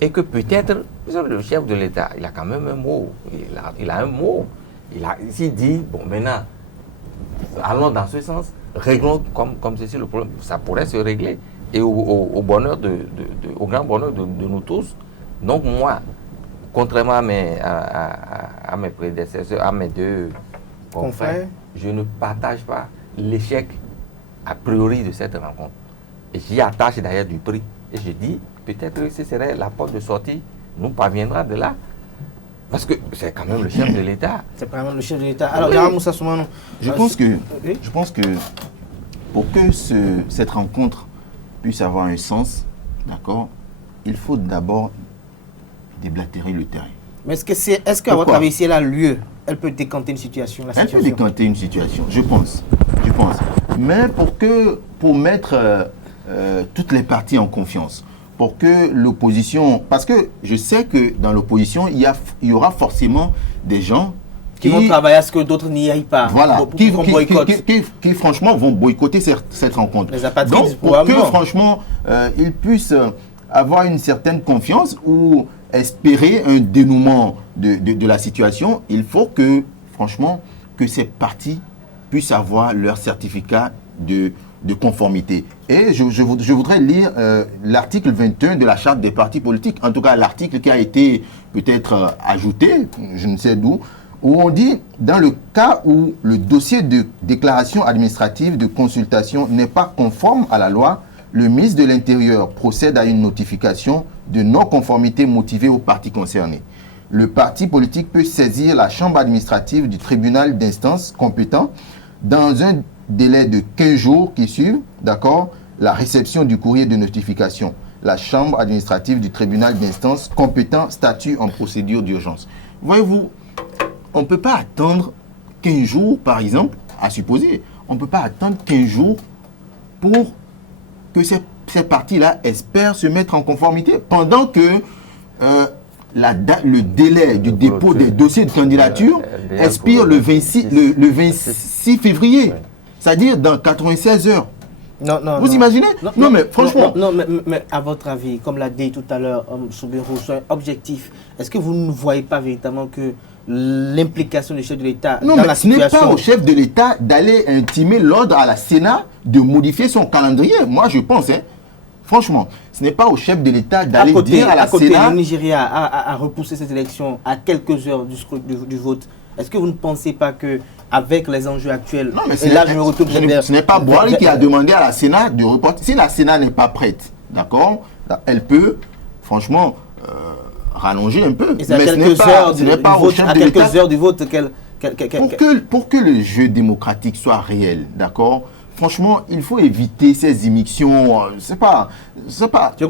Et que peut-être, le chef de l'État, il a quand même un mot. Il a un mot. S'il dit, bon maintenant, allons dans ce sens, réglons comme ceci le problème, ça pourrait se régler. Et au bonheur au grand bonheur de nous tous. Donc moi, contrairement à mes prédécesseurs, à mes deux confrères, je ne partage pas l'échec a priori de cette rencontre. Et j'y attache d'ailleurs du prix. Et je dis, peut-être que ce serait la porte de sortie, nous parviendra de là. Parce que c'est quand même le chef de l'État. C'est quand même le chef de l'État. Alors, Diarra Moussa Soumano. Je pense que pour que cette rencontre puisse avoir un sens, d'accord, il faut d'abord déblatérer le terrain. Mais est-ce qu'à votre avis, si elle a lieu, elle peut décanter une situation. Elle peut décanter une situation, je pense. Mais pour mettre toutes les parties en confiance, pour que l'opposition... Parce que je sais que dans l'opposition, il y aura forcément des gens qui vont travailler à ce que d'autres n'y aillent pas. Voilà, qui franchement vont boycotter cette rencontre. Les apatrides, donc, pour que franchement, ils puissent avoir une certaine confiance ou espérer un dénouement de la situation, il faut que, franchement, que ces partis puissent avoir leur certificat de conformité. Et je voudrais lire l'article 21 de la Charte des partis politiques, en tout cas l'article qui a été peut-être ajouté, je ne sais d'où, où on dit, dans le cas où le dossier de déclaration administrative de consultation n'est pas conforme à la loi, le ministre de l'Intérieur procède à une notification de non-conformité motivée au parti concerné. Le parti politique peut saisir la chambre administrative du tribunal d'instance compétent dans un délai de 15 jours qui suivent, d'accord, la réception du courrier de notification. La chambre administrative du tribunal d'instance compétent statue en procédure d'urgence. Voyez-vous, on ne peut pas attendre 15 jours, par exemple, à supposer, on ne peut pas attendre 15 jours pour que ces partis-là espèrent se mettre en conformité pendant que le délai du dépôt des dossiers de candidature expire le 26 février, c'est-à-dire dans 96 heures. Vous imaginez? Non, mais franchement... Non, mais à votre avis, comme l'a dit tout à l'heure Soubirou, sur un objectif, est-ce que vous ne voyez pas véritablement que l'implication du chef de l'État dans la situation... Non, mais ce n'est pas au chef de l'État d'aller intimer l'ordre à la Sénat de modifier son calendrier. Moi, je pense, franchement, ce n'est pas au chef de l'État d'aller dire à la Sénat... Le Nigeria a repoussé cette élection à quelques heures du vote. Est-ce que vous ne pensez pas que avec les enjeux actuels... Non, mais ce n'est pas Boari qui a demandé à la Sénat de reporter. Si la Sénat n'est pas prête, d'accord, elle peut, franchement... rallonger un peu. Mais ce n'est pas au chef de l'État. À quelques heures du vote pour que le jeu démocratique soit réel, d'accord, franchement, il faut éviter ces émissions. Je crois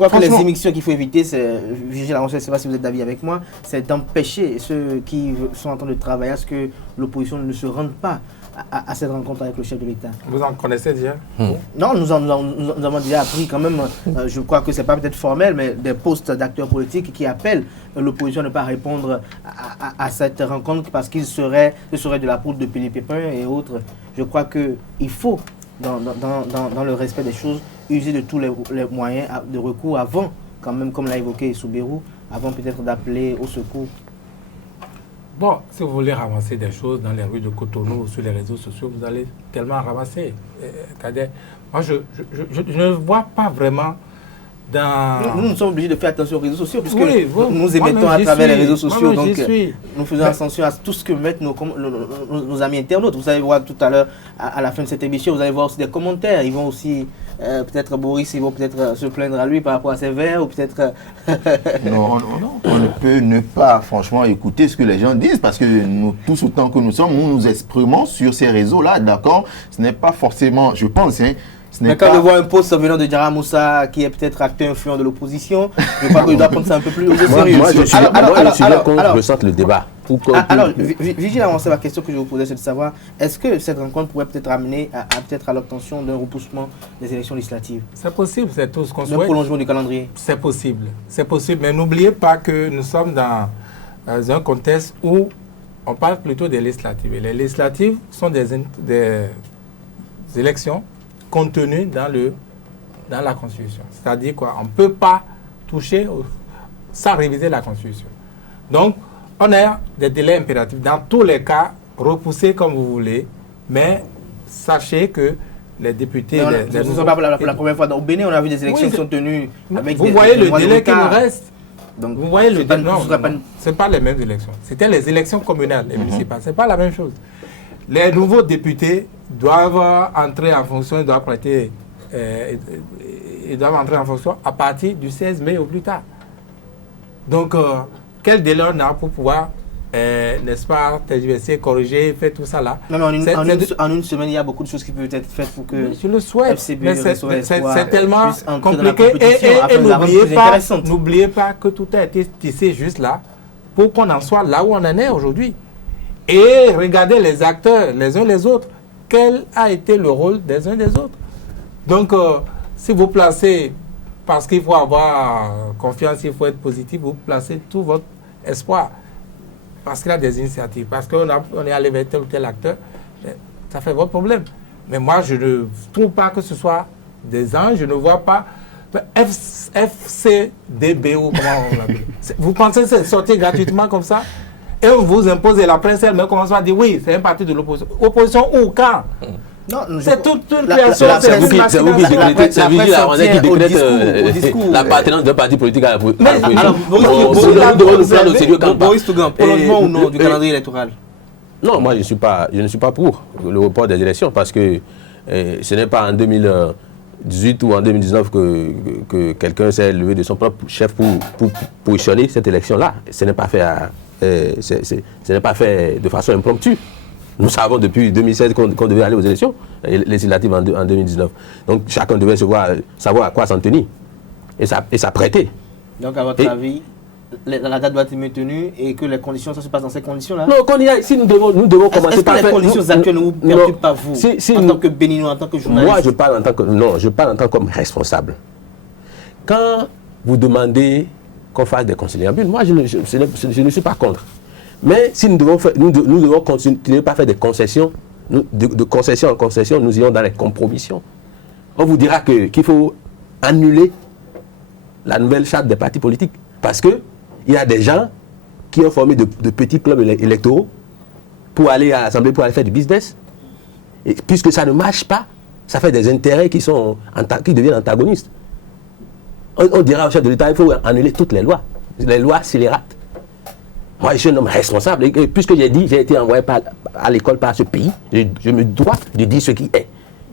que les émissions qu'il faut éviter, c'est, Virgile, je ne sais pas si vous êtes d'avis avec moi, c'est d'empêcher ceux qui sont en train de travailler à ce que l'opposition ne se rende pas à cette rencontre avec le chef de l'État. Vous en connaissez déjà? Non, nous avons déjà appris quand même, je crois que ce n'est pas peut-être formel, mais des postes d'acteurs politiques qui appellent l'opposition à ne pas répondre à cette rencontre parce ce serait de la poudre de Pili Pépin et autres. Je crois qu'il faut, dans le respect des choses, user de tous les moyens de recours avant, quand même, comme l'a évoqué Soubirou, avant peut-être d'appeler au secours. Bon, si vous voulez ramasser des choses dans les rues de Cotonou ou sur les réseaux sociaux, vous allez tellement ramasser. Moi, je ne vois pas vraiment dans... Nous sommes obligés de faire attention aux réseaux sociaux, puisque nous émettons à travers les réseaux sociaux. Donc, nous faisons attention à tout ce que mettent nos amis internautes. Vous allez voir tout à l'heure, à la fin de cette émission, vous allez voir aussi des commentaires. Ils vont aussi... peut-être Boris, ils vont peut-être se plaindre à lui par rapport à ses vers, ou peut-être... Non, on ne peut ne pas franchement écouter ce que les gens disent, parce que nous, tous autant que nous sommes, nous exprimons sur ces réseaux-là, d'accord? Ce n'est pas forcément, je pense, mais quand on voit un post venant de Diarra Moussa, qui est peut-être acteur influent de l'opposition, je crois qu'il doit prendre ça un peu plus au sérieux. Moi, je suis là qu'on ressente le débat. Alors, Vigile, c'est la question que je vous posais, c'est de savoir, est-ce que cette rencontre pourrait peut-être amener à l'obtention d'un repoussement des élections législatives? C'est possible, c'est tout ce qu'on souhaite. D'un prolongement du calendrier? C'est possible, mais n'oubliez pas que nous sommes dans un contexte où on parle plutôt des législatives. Et les législatives sont des élections contenues dans la Constitution. C'est-à-dire quoi? On ne peut pas toucher sans réviser la Constitution. Donc, on a des délais impératifs. Dans tous les cas, repoussez comme vous voulez, mais sachez que les députés... Ce ne sont pas pour la première fois. Au Bénin, on a vu des élections qui sont tenues avec vous voyez le délai qui nous reste. Donc, vous voyez le délai. Non, ce n'est pas les mêmes élections. C'était les élections communales et municipales. Ce n'est pas la même chose. Les nouveaux députés doivent entrer en fonction, doivent entrer en fonction à partir du 16 mai au plus tard. Donc, quel délai on a pour pouvoir, n'est-ce pas, tergiverser, corriger, faire tout ça là? Non, mais en une semaine, il y a beaucoup de choses qui peuvent être faites pour que... Je le souhaite, mais c'est tellement compliqué. Et n'oubliez pas que tout a été tissé juste là pour qu'on en soit là où on en est aujourd'hui. et regarder les acteurs les uns les autres. Quel a été le rôle des uns des autres? Donc, si vous placez, parce qu'il faut avoir confiance, il faut être positif, vous placez tout votre espoir. Parce qu'il y a des initiatives, parce qu'on est allé vers tel ou tel acteur, ça fait votre problème. Mais moi, je ne trouve pas que ce soit des anges, je ne vois pas FCDB ou comment on l'appelle. Vous pensez que c'est sorti gratuitement comme ça? Et on vous impose, et la presse elle-même commence à dire oui, c'est un parti de l'opposition. Opposition où, quand? Non, c'est toute une création. C'est vous qui décrétez, c'est vous qui décrétez l'appartenance d'un parti politique à la politique. Alors, Boris Tougan, prolongement ou non du calendrier électoral? Non, moi je ne suis pas pour le report des élections parce que ce n'est pas en 2018 ou en 2019 que quelqu'un s'est levé de son propre chef pour positionner cette élection-là. Ce n'est pas fait de façon impromptue. Nous savons depuis 2016 qu'on devait aller aux élections législatives en 2019. Donc chacun devait savoir à quoi s'en tenir et s'apprêter. Donc à votre avis, la date doit être maintenue et que les conditions, ça se passe dans ces conditions-là? Non, si nous devons commencer par faire... Est-ce que les conditions actuelles ne vous perturbent pas vous, en tant que Béninois, en tant que journaliste? Moi, je parle en tant que responsable. Quand vous demandez qu'on fasse des conciliabules, moi, je ne suis pas contre. Mais si nous devons continuer par faire des concessions, de concession en concession, nous irons dans les compromissions. On vous dira qu'il faut annuler la nouvelle charte des partis politiques. Parce qu'il y a des gens qui ont formé de petits clubs électoraux pour aller à l'Assemblée, pour aller faire du business. Et puisque ça ne marche pas, ça fait des intérêts qui deviennent antagonistes. On dira au chef de l'État, il faut annuler toutes les lois scélérates. Moi, je suis un homme responsable. Et puisque j'ai été envoyé à l'école par ce pays, je me dois de dire ce qui est.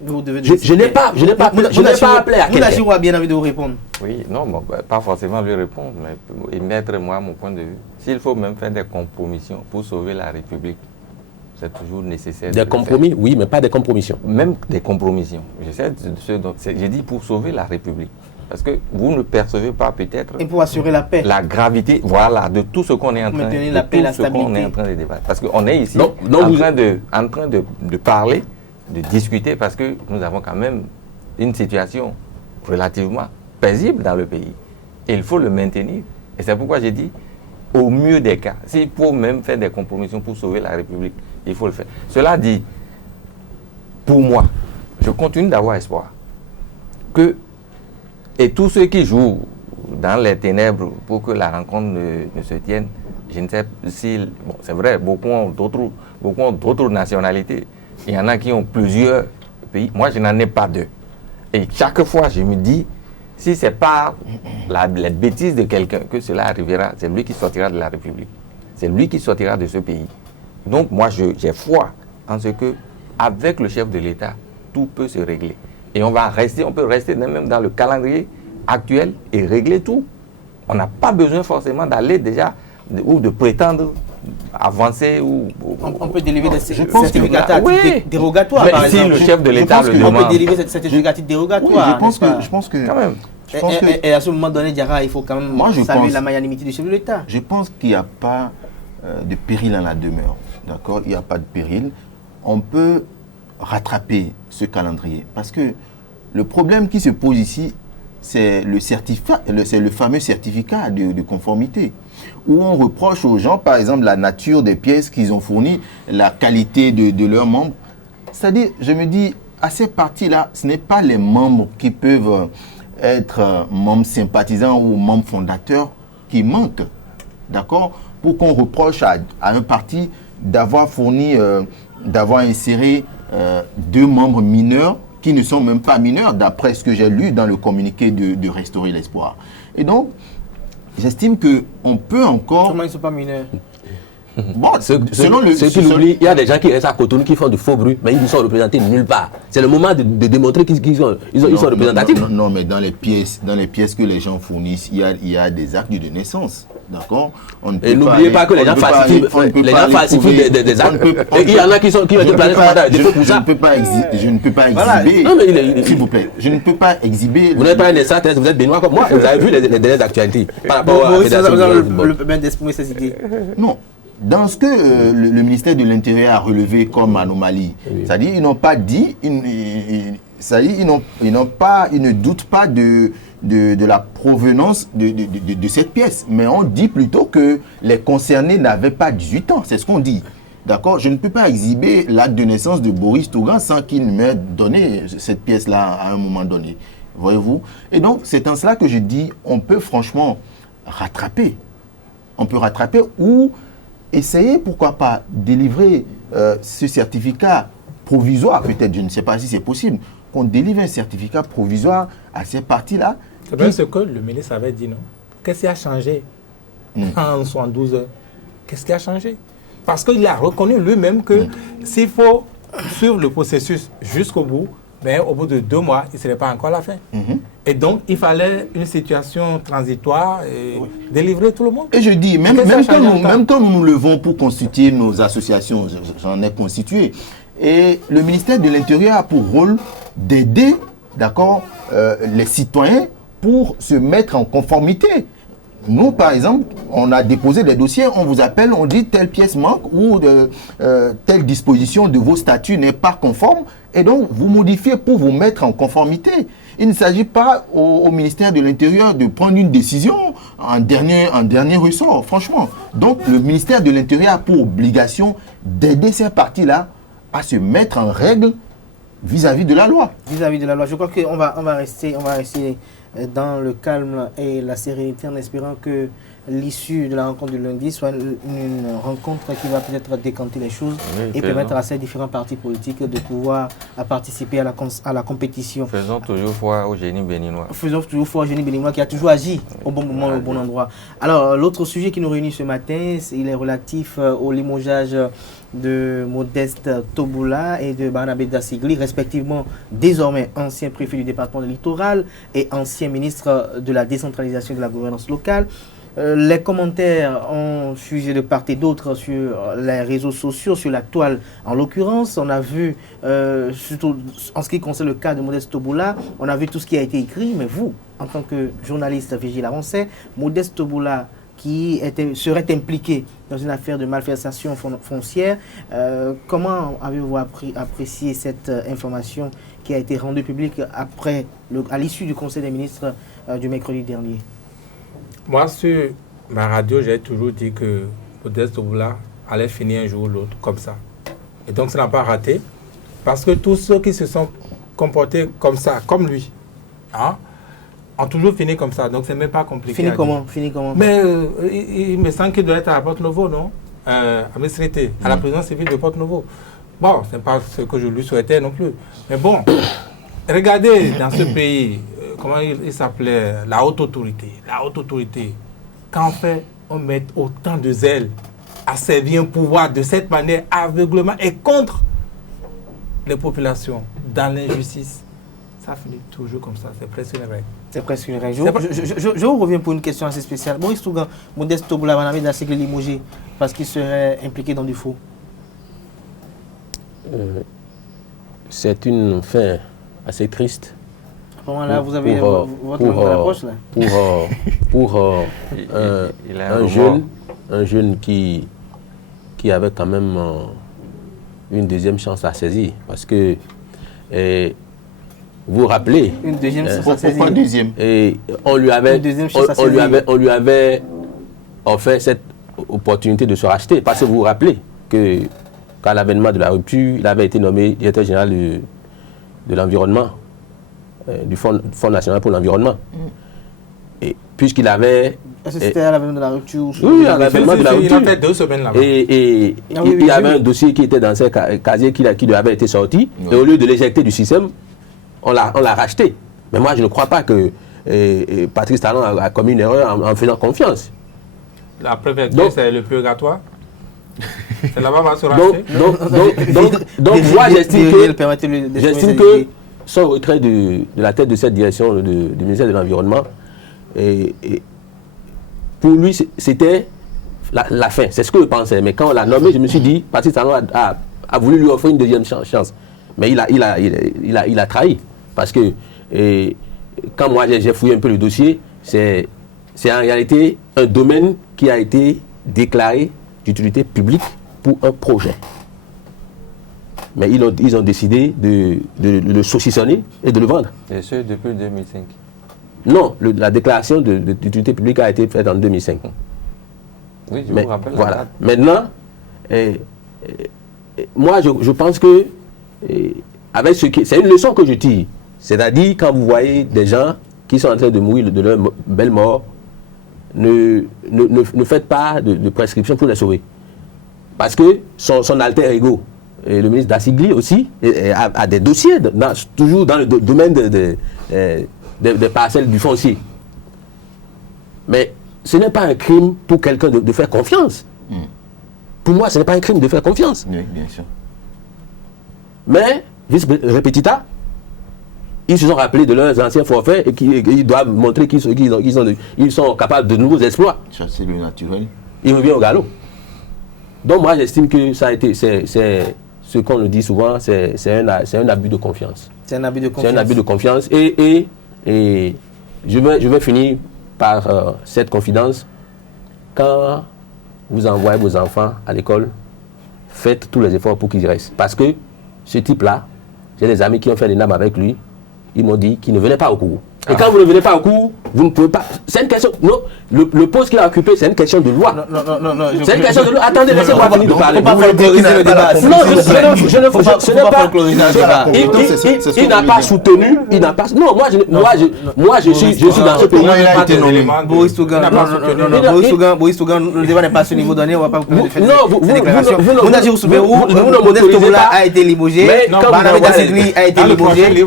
Je n'ai pas appelé à quelqu'un. Mouna a bien envie de vous répondre. Oui, non, bon, pas forcément lui répondre, mais émettre moi mon point de vue. S'il faut même faire des compromissions pour sauver la République, c'est toujours nécessaire. Des compromis, oui, mais pas des compromissions. Même des compromissions. J'ai dit pour sauver la République. Parce que vous ne percevez pas peut-être... Et pour assurer la paix. La gravité, voilà, de tout ce qu'on est en train de débattre. Parce qu'on est ici en train de parler, de discuter, parce que nous avons quand même une situation relativement paisible dans le pays. Et il faut le maintenir. Et c'est pourquoi j'ai dit, au mieux des cas, s'il faut même faire des compromissions pour sauver la République, il faut le faire. Cela dit, pour moi, je continue d'avoir espoir que... Et tous ceux qui jouent dans les ténèbres pour que la rencontre ne se tienne, je ne sais si... Bon, c'est vrai, beaucoup ont d'autres nationalités. Il y en a qui ont plusieurs pays. Moi, je n'en ai pas deux. Et chaque fois, je me dis, si ce n'est pas les bêtises de quelqu'un que cela arrivera, c'est lui qui sortira de la République. C'est lui qui sortira de ce pays. Donc, moi, j'ai foi en ce que, avec le chef de l'État, tout peut se régler. Et on peut rester même dans le calendrier actuel et régler tout. On n'a pas besoin forcément d'aller déjà ou de prétendre avancer ou... On peut délivrer des certificats dérogatoires, par exemple. Si le chef de l'État le demande. On peut délivrer des certificats dérogatoires. Oui, je pense que... Quand même. Et à ce moment donné, Diarra, il faut quand même saluer la magnanimité du chef de l'État. Je pense qu'il n'y a pas de péril en la demeure. D'accord? Il n'y a pas de péril. On peut rattraper ce calendrier. Parce que le problème qui se pose ici, c'est le fameux certificat de conformité, où on reproche aux gens, par exemple, la nature des pièces qu'ils ont fournies, la qualité de leurs membres. C'est-à-dire, je me dis, à ces partis-là, ce n'est pas les membres qui peuvent être membres sympathisants ou membres fondateurs qui manquent, d'accord, pour qu'on reproche à un parti d'avoir fourni, d'avoir inséré 2 membres mineurs qui ne sont même pas mineurs, d'après ce que j'ai lu dans le communiqué de Restaurer l'Espoir. Et donc, j'estime qu'on peut encore... Comment ils ne sont pas mineurs? Bon, selon ceux qui l'oublient, il y a des gens qui restent à Cotonou qui font du faux bruit, mais ils ne sont représentés nulle part. C'est le moment de démontrer qu'ils sont représentatifs. Non, mais dans les pièces que les gens fournissent, il y a des actes de naissance. D'accord? Et n'oubliez pas que les gens falsifient des actes. Et il y en a qui ont été placés sur mandat. Je ne peux pas exhiber. Non, mais s'il vous plaît, je ne peux pas exhiber. Vous n'êtes pas un extraterrestre, vous êtes béninois comme moi. Vous avez vu les dernières actualités par rapport à le permis d'exprimer ses idées. Non. dans ce que le ministère de l'Intérieur a relevé comme anomalie, c'est-à-dire ils n'ont pas dit, ils ne doutent pas de la provenance de cette pièce, mais on dit plutôt que les concernés n'avaient pas 18 ans, c'est ce qu'on dit. D'accord, je ne peux pas exhiber l'acte de naissance de Boris Tougan sans qu'il m'ait donné cette pièce-là à un moment donné. Voyez-vous? Et donc, c'est en cela que je dis, on peut franchement rattraper. On peut rattraper ou essayer, pourquoi pas, délivrer ce certificat provisoire, peut-être, je ne sais pas si c'est possible, qu'on délivre un certificat provisoire à ces parties-là. C'est bien ce que le ministre avait dit, non? Qu'est-ce qui a changé en 72 heures? Qu'est-ce qui a changé? Parce qu'il a reconnu lui-même que s'il faut suivre le processus jusqu'au bout, mais au bout de 2 mois, il ne serait pas encore la fin. Et donc, il fallait une situation transitoire et délivrer tout le monde. Et je dis, même quand nous nous levons pour constituer nos associations, j'en ai constitué, et le ministère de l'Intérieur a pour rôle d'aider, d'accord, les citoyens pour se mettre en conformité. Nous, par exemple, on a déposé des dossiers, on vous appelle, on dit telle pièce manque ou telle disposition de vos statuts n'est pas conforme, et donc vous modifiez pour vous mettre en conformité. Il ne s'agit pas au ministère de l'Intérieur de prendre une décision en dernier ressort, franchement. Donc le ministère de l'Intérieur a pour obligation d'aider ces partis-là à se mettre en règle vis-à-vis de la loi. Vis-à-vis de la loi. Je crois qu'on va rester dans le calme et la sérénité en espérant que l'issue de la rencontre de lundi soit une rencontre qui va peut-être décanter les choses et permettre à ces différents partis politiques de pouvoir participer à la compétition. Faisons toujours foi au génie béninois. Faisons toujours foi au génie béninois qui a toujours agi au bon moment, au bon endroit. Alors, l'autre sujet qui nous réunit ce matin, il est relatif au limogeage de Modeste Toboula et de Barnabé Dassigli, respectivement désormais ancien préfet du département de Littoral et ancien ministre de la décentralisation et de la gouvernance locale. Les commentaires ont fusé de part et d'autre sur les réseaux sociaux, sur la toile en l'occurrence. On a vu, surtout en ce qui concerne le cas de Modeste Toboula, on a vu tout ce qui a été écrit, mais vous, en tant que journaliste Virgile Avancet, Modeste Toboula qui serait impliqué dans une affaire de malversation foncière, comment avez-vous apprécié cette information qui a été rendue publique à l'issue du Conseil des ministres du mercredi dernier? Moi, sur ma radio, j'ai toujours dit que Modeste Toboula allait finir un jour ou l'autre comme ça. Et donc, ça n'a pas raté. Parce que tous ceux qui se sont comportés comme ça, comme lui, ont toujours fini comme ça. Donc, c'est même pas compliqué. Fini comment? Mais il me semble qu'il doit être à Porte-Novo, non? À Mestrité, à la présidence civile de Porte-Novo. Bon, ce n'est pas ce que je lui souhaitais non plus. Mais bon, regardez dans ce pays... comment il s'appelait, la haute autorité. La haute autorité, quand on met autant de zèle à servir un pouvoir de cette manière aveuglement et contre les populations, dans l'injustice, ça finit toujours comme ça. C'est presque une règle. C'est presque une règle. Je vous reviens pour une question assez spéciale. Boris Tougan, Modeste Toboula, Barnabé Dassigli limogé parce qu'il serait impliqué dans du faux. C'est une fin assez triste. Là, vous avez votre langue à la poche, là. Pour un jeune qui avait quand même une deuxième chance à saisir. Parce que vous vous rappelez. Une deuxième chance à saisir. Pourquoi deuxième? Et on lui avait offert cette opportunité de se racheter. Parce que vous vous rappelez que qu'à l'avènement de la rupture, il avait été nommé directeur général de l'environnement. Du Fonds national pour l'environnement. Et puisqu'il avait... Est-ce que c'était à l'avènement de la rupture? Oui, à l'avènement de la rupture. Il a fait 2 semaines là-bas. Et il y avait un dossier qui était dans ce casier qui lui avait été sorti. Et au lieu de l'éjecter du système, on l'a racheté. Mais moi, je ne crois pas que Patrice Talon a commis une erreur en faisant confiance. La préfecture, c'est le purgatoire. C'est là-bas, on va se racheter. Donc moi, j'estime que son retrait de la tête de cette direction du ministère de l'Environnement, pour lui, c'était la fin. C'est ce que je pensais. Mais quand on l'a nommé, je me suis dit, Patrice Talon a voulu lui offrir une deuxième chance. Mais il a trahi. Parce que quand moi j'ai fouillé un peu le dossier, c'est en réalité un domaine qui a été déclaré d'utilité publique pour un projet. Mais ils ont décidé de le saucissonner et de le vendre. Et ce, depuis 2005. Non, la déclaration d'utilité publique a été faite en 2005. Oui, je Mais vous rappelle. voilà. Maintenant, moi, je pense que avec c'est une leçon que je tire. C'est-à-dire, quand vous voyez des gens qui sont en train de mourir de leur belle mort, ne faites pas de prescription pour les sauver. Parce que son alter ego, et le ministre Dassigli aussi, a des dossiers, toujours dans le domaine des parcelles du foncier. Mais ce n'est pas un crime pour quelqu'un de faire confiance. Pour moi, ce n'est pas un crime de faire confiance. Oui, bien sûr. Mais, vis repetita, ils se sont rappelés de leurs anciens forfaits et qu'ils doivent montrer qu'ils sont capables de nouveaux exploits. Ça, c'est le naturel. Ils reviennent au galop. Donc moi, j'estime que ça a été, c'est ce qu'on le dit souvent, c'est un abus de confiance. C'est un abus de confiance. C'est un abus de confiance. Et je vais finir par cette confidence. Quand vous envoyez vos enfants à l'école, faites tous les efforts pour qu'ils y restent. Parce que ce type-là, j'ai des amis qui ont fait les NAM avec lui, ils m'ont dit qu'ils ne venaient pas au cours. Et quand vous ne venez pas au cours, vous ne pouvez pas. C'est une question. Non, le poste qu'il a occupé, c'est une question de loi. Non. C'est une question de loi. Attendez, laissez-moi finir de parler. Faut pas folkloriser le débat. Non, je ne faut pas folkloriser le débat. Il n'a pas soutenu. Il n'a pas. Non, moi, je suis dans ce pays. Boris Tougan, Boris Tougan, le débat n'est pas à ce niveau donné. On ne va pas vous faire cette déclaration. Mounachirou Souberou, Modeste Toboula a été limogé. Barnabé Dassigli a été limogé.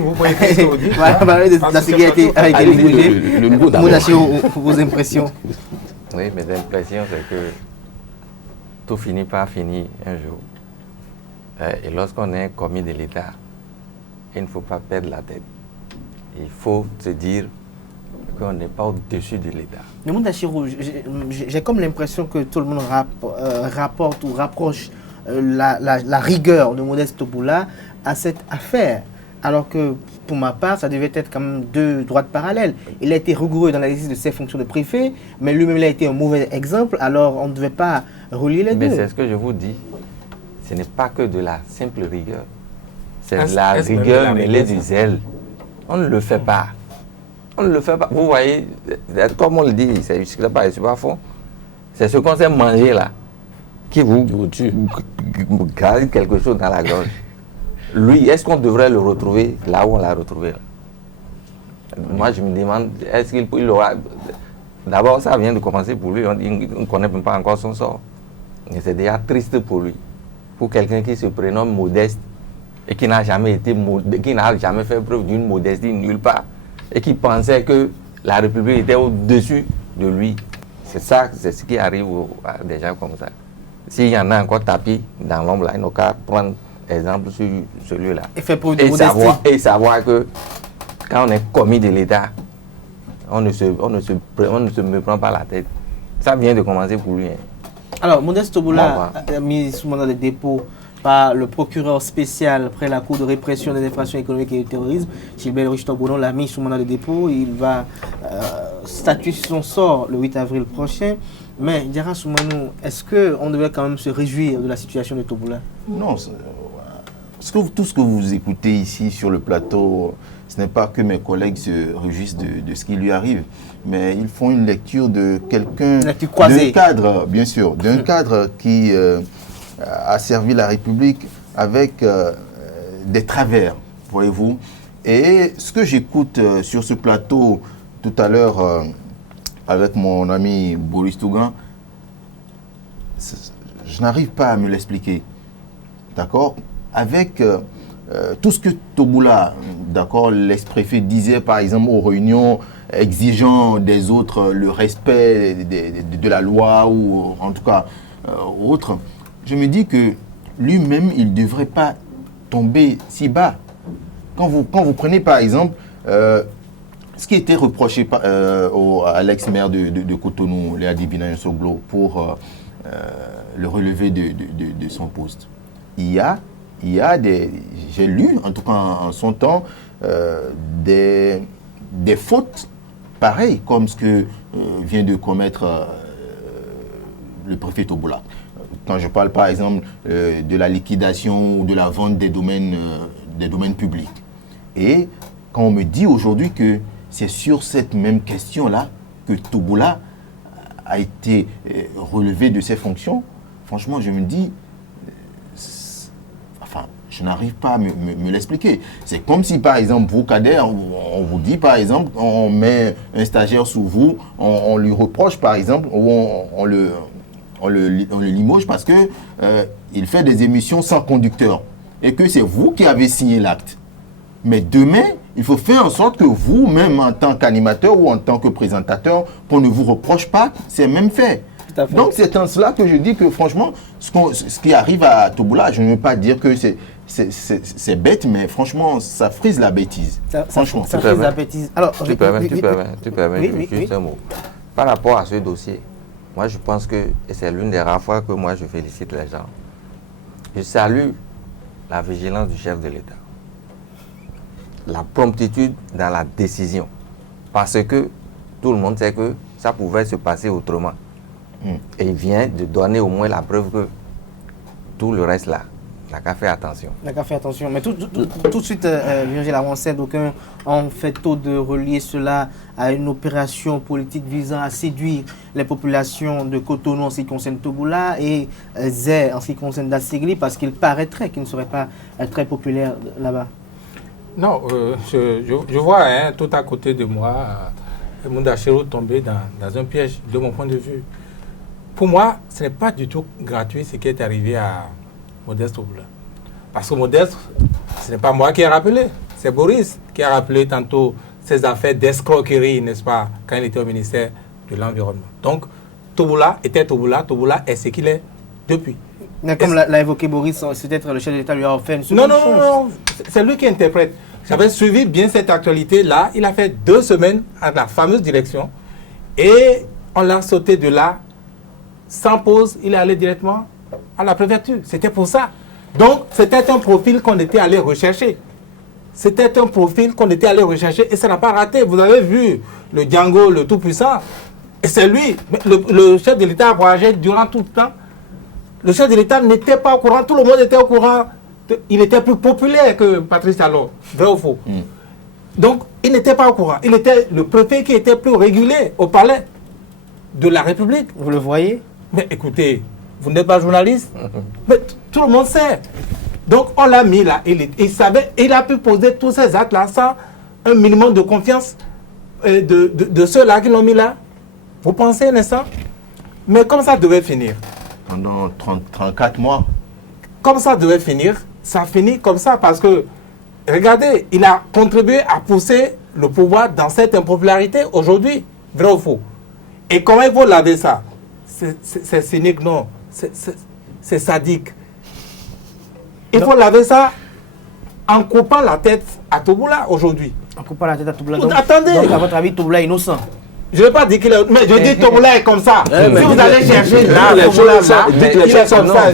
Dassigli a été limogé. Mounachirou, vos impressions? Oui, mes impressions, c'est que tout finit par finir un jour. Et lorsqu'on est commis de l'État, il ne faut pas perdre la tête. Il faut se dire qu'on n'est pas au-dessus de l'État. Mais Mounachirou, j'ai comme l'impression que tout le monde rapporte ou rapproche la rigueur de Modeste Toboula à cette affaire. Alors que, pour ma part, ça devait être quand même deux droites parallèles. Il a été rigoureux dans l'exercice de ses fonctions de préfet, mais lui-même il a été un mauvais exemple, alors on ne devait pas relier les deux. Mais c'est ce que je vous dis. Ce n'est pas que de la simple rigueur. C'est la rigueur mêlée du zèle. On ne le fait pas. On ne le fait pas. Vous voyez, comme on le dit, c'est pas faux. C'est ce qu'on sait manger là, qui vous garde quelque chose dans la gorge. Lui, est-ce qu'on devrait le retrouver là où on l'a retrouvé là? Moi, je me demande, est-ce qu'il aura... D'abord, ça vient de commencer pour lui, on ne connaît même pas encore son sort. Et c'est déjà triste pour lui. Pour quelqu'un qui se prénomme modeste et qui n'a jamais fait preuve d'une modestie nulle part et qui pensait que la République était au-dessus de lui. C'est ça, c'est ce qui arrive à des gens comme ça. S'il y en a encore tapis dans l'ombre, là, il n'a qu'à prendre exemple sur celui-là. Et savoir que quand on est commis de l'État, on ne se méprend pas la tête. Ça vient de commencer pour lui. Alors, Modeste Toboula a mis sous mandat de dépôt par le procureur spécial après la Cour de répression des infractions économiques et du terrorisme. Gilbert Richetoboulon l'a mis sous mandat de dépôt. Il va statuer sur son sort le 8 avril prochain. Mais, Diarra Soumanou, est-ce qu'on devrait quand même se réjouir de la situation de Toboula? Non. Tout ce que vous écoutez ici sur le plateau, ce n'est pas que mes collègues se réjouissent de ce qui lui arrive, mais ils font une lecture de quelqu'un, d'un cadre, bien sûr, d'un cadre qui a servi la République avec des travers, voyez-vous. Et ce que j'écoute sur ce plateau tout à l'heure avec mon ami Boris Tougan, je n'arrive pas à me l'expliquer. D'accord? Avec tout ce que Toboula, d'accord, l'ex-préfet disait par exemple aux réunions exigeant des autres le respect de la loi ou en tout cas autre, je me dis que lui-même il ne devrait pas tomber si bas. Quand vous prenez par exemple ce qui était reproché à l'ex-maire de Cotonou, Léa Divina Nsoglo, pour le relevé de son poste, il y a des, j'ai lu, en tout cas en son temps, des fautes pareilles comme ce que vient de commettre le préfet Toboula. quand je parle par exemple de la liquidation ou de la vente des domaines publics. Et quand on me dit aujourd'hui que c'est sur cette même question-là que Toboula a été relevé de ses fonctions, franchement, je me dis, je n'arrive pas à me l'expliquer. C'est comme si, par exemple, vous, Kader, on vous dit, par exemple, on met un stagiaire sous vous, on lui reproche, par exemple, ou on le limoge parce que il fait des émissions sans conducteur et que c'est vous qui avez signé l'acte. Mais demain, il faut faire en sorte que vous, même en tant qu'animateur ou en tant que présentateur, qu'on ne vous reproche pas ces mêmes faits. Donc c'est en cela que je dis que franchement, ce qui arrive à Toboula, je ne veux pas dire que c'est bête, mais franchement, ça frise la bêtise. Franchement, ça frise la bêtise. Alors, tu permets juste un mot. Par rapport à ce dossier, moi je pense que, et c'est l'une des rares fois que moi je félicite les gens, je salue la vigilance du chef de l'État, la promptitude dans la décision, parce que tout le monde sait que ça pouvait se passer autrement. Et il vient de donner au moins la preuve que tout le reste là, n'a qu'à faire attention. N'a qu'à faire attention. Mais tout de suite, Virgile Avancet, d'aucuns ont fait tôt de relier cela à une opération politique visant à séduire les populations de Cotonou en ce qui concerne Toboula et Zé en ce qui concerne Dassigli, parce qu'il paraîtrait qu'il ne serait pas très populaire là-bas. Non, je vois tout à côté de moi Moundachero tomber dans un piège de mon point de vue. Pour moi, ce n'est pas du tout gratuit ce qui est arrivé à Modeste Toboula. Parce que Modeste, ce n'est pas moi qui ai rappelé, c'est Boris qui a rappelé tantôt ces affaires d'escroquerie, n'est-ce pas, quand il était au ministère de l'Environnement. Donc, Toboula était Toboula, Toboula est ce qu'il est depuis. Mais comme l'a évoqué Boris, c'est peut-être le chef de l'État lui a offert une seconde chance. Non, c'est lui qui interprète. J'avais suivi bien cette actualité-là. Il a fait 2 semaines à la fameuse direction et on l'a sauté de là. Sans pause, il est allé directement à la préfecture. C'était pour ça. Donc, c'était un profil qu'on était allé rechercher. C'était un profil qu'on était allé rechercher et ça n'a pas raté. Vous avez vu le Django, le tout-puissant. Et c'est lui. Le chef de l'État a voyagé durant tout le temps. Le chef de l'État n'était pas au courant. Tout le monde était au courant. Il était plus populaire que Patrice Talon. Vrai ou faux? Donc, il n'était pas au courant. Il était le préfet qui était plus régulier au palais de la République. Vous le voyez? Mais écoutez, vous n'êtes pas journaliste, mais tout le monde sait. Donc on l'a mis là, il savait, il a pu poser tous ces actes-là sans un minimum de confiance de ceux-là qui l'ont mis là. Vous pensez, n'est-ce pas? Mais comme ça devait finir. Pendant 34 mois. Comme ça devait finir, ça finit comme ça parce que, regardez, il a contribué à pousser le pouvoir dans cette impopularité aujourd'hui, vrai ou faux? Et comment il faut laver ça? C'est cynique, non. C'est sadique. Il faut laver ça en coupant la tête à Toboula aujourd'hui. En coupant la tête à Toboula. Attendez. Donc, à votre avis, Toboula est innocent? Je ne vais pas dire qu'il est... Mais je dis Toboula est comme ça. Si vous allez chercher là, Toboula là, dites les choses comme ça.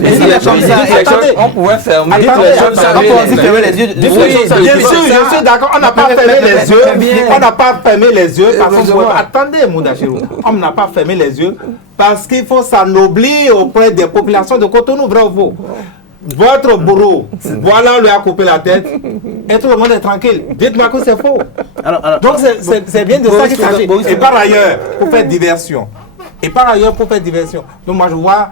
On pouvait fermer les yeux. Je suis d'accord, on n'a pas fermé les yeux. On n'a pas fermé les yeux parce qu'on... Attendez, Moundachero. On n'a pas fermé les yeux parce qu'il faut s'ennoblir auprès des populations de Cotonou, vrai ou faux? Votre bourreau, voilà, on lui a coupé la tête et tout le monde est tranquille. Dites-moi que c'est faux. Donc c'est bien de ça qu'il s'agit. Et par ailleurs, pour faire diversion. Donc moi je vois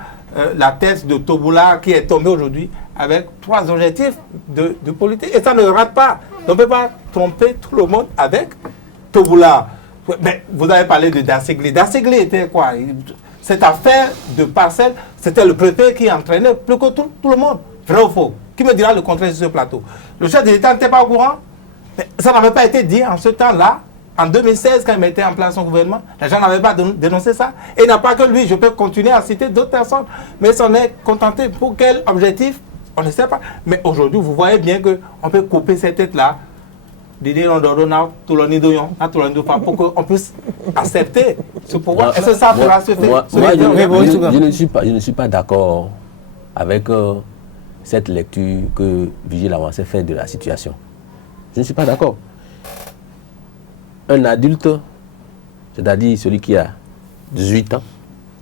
la tête de Toboula qui est tombée aujourd'hui avec 3 objectifs de politique. Et ça ne rate pas. On ne peut pas tromper tout le monde avec Toboula. Mais vous avez parlé de Dassigli. Dassigli était quoi? Cette affaire de parcelle, c'était le préfet qui entraînait plus que tout le monde. Vrai ou faux? Qui me dira le contraire sur ce plateau? Le chef de l'État n'était pas au courant. Mais ça n'avait pas été dit en ce temps-là, en 2016, quand il mettait en place son gouvernement. Les gens n'avaient pas dénoncé ça. Et il n'y a pas que lui, je peux continuer à citer d'autres personnes. Mais s'en est contenté. Pour quel objectif? On ne sait pas. Mais aujourd'hui, vous voyez bien qu'on peut couper cette tête-là. Pour qu'on puisse accepter ce pouvoir. Est-ce que ça pourra se faire? Je ne suis pas d'accord avec cette lecture que Virgile Avancet fait de la situation. Je ne suis pas d'accord. Un adulte, c'est-à-dire celui qui a 18 ans,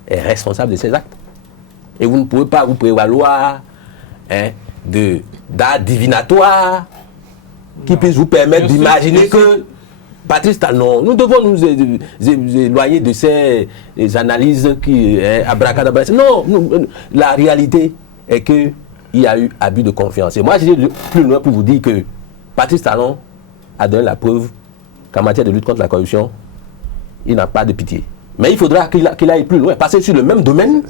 est responsable de ses actes. Et vous ne pouvez pas vous prévaloir d'art divinatoire qui puisse vous permettre d'imaginer que Patrice Talon, nous devons nous éloigner de ces analyses qui abracadabra. Non, la réalité est qu'il y a eu abus de confiance. Et moi, j'ai plus loin pour vous dire que Patrice Talon a donné la preuve qu'en matière de lutte contre la corruption, il n'a pas de pitié. Mais il faudra qu'il aille plus loin. Parce que sur le même domaine,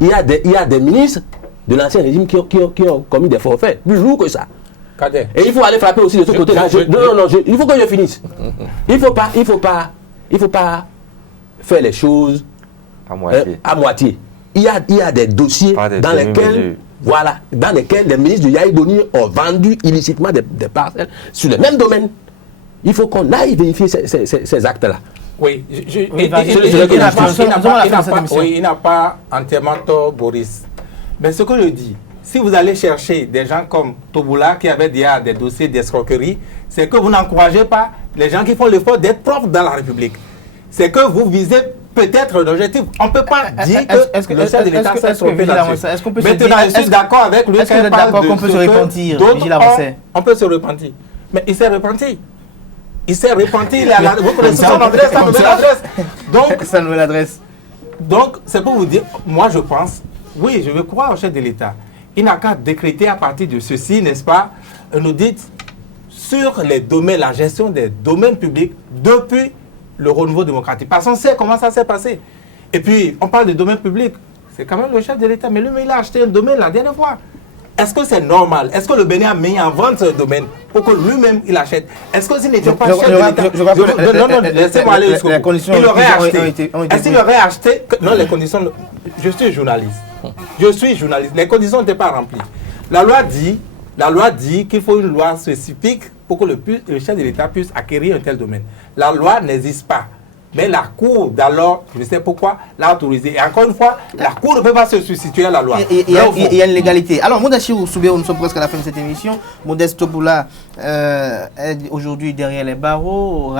il y a des ministres de l'ancien régime qui ont commis des forfaits plus lourds que ça. Kader. Et il faut aller frapper aussi de ce côté-là. Non, il faut que je finisse. Il faut pas faire les choses à moitié. Il y a des dossiers dans lesquels les ministres de Yahya Boni ont vendu illicitement des parcelles sur le même domaine. Il faut qu'on aille vérifier ces actes-là. Oui, il n'a pas entièrement tort, Boris. Mais ce que je dis, si vous allez chercher des gens comme Toboula qui avaient déjà des dossiers d'escroquerie, c'est que vous n'encouragez pas les gens qui font l'effort d'être propres dans la République. C'est que vous visez peut-être l'objectif. On ne peut pas dire que le chef de l'État s'est trompé là-dessus. Maintenant, je suis d'accord avec lui. Est-ce que vous êtes d'accord qu'on peut se repentir? On peut se repentir. Mais il s'est repenti. Il s'est repenti. Vous connaissez son adresse, sa nouvelle adresse. Donc, sa nouvelle adresse. Donc, c'est pour vous dire, moi je pense, oui, je veux croire au chef de l'État. Il n'a qu'à décréter à partir de ceci, n'est-ce pas, un audit sur les domaines, la gestion des domaines publics depuis le renouveau démocratique. Parce qu'on sait comment ça s'est passé. Et puis, on parle de domaine public. C'est quand même le chef de l'État. Mais lui, il a acheté un domaine la dernière fois. Est-ce que c'est normal? Est-ce que le Bénin a mis en vente ce domaine pour que lui-même il achète? Est-ce que s'il n'était pas chef de l'État? Non, laissez-moi aller jusqu'au bout. Il aurait acheté. Est-ce qu'il aurait acheté? Non, les conditions. Je suis journaliste. Les conditions n'étaient pas remplies. La loi dit qu'il faut une loi spécifique pour que le chef de l'État puisse acquérir un tel domaine. La loi n'existe pas. Mais la Cour, d'alors, je ne sais pourquoi, l'a autorisé. Et encore une fois, la Cour ne peut pas se substituer à la loi. Il y a une légalité. Alors, Moudachirou Soubeyrou, nous sommes presque à la fin de cette émission. Modeste Toboula est aujourd'hui derrière les barreaux.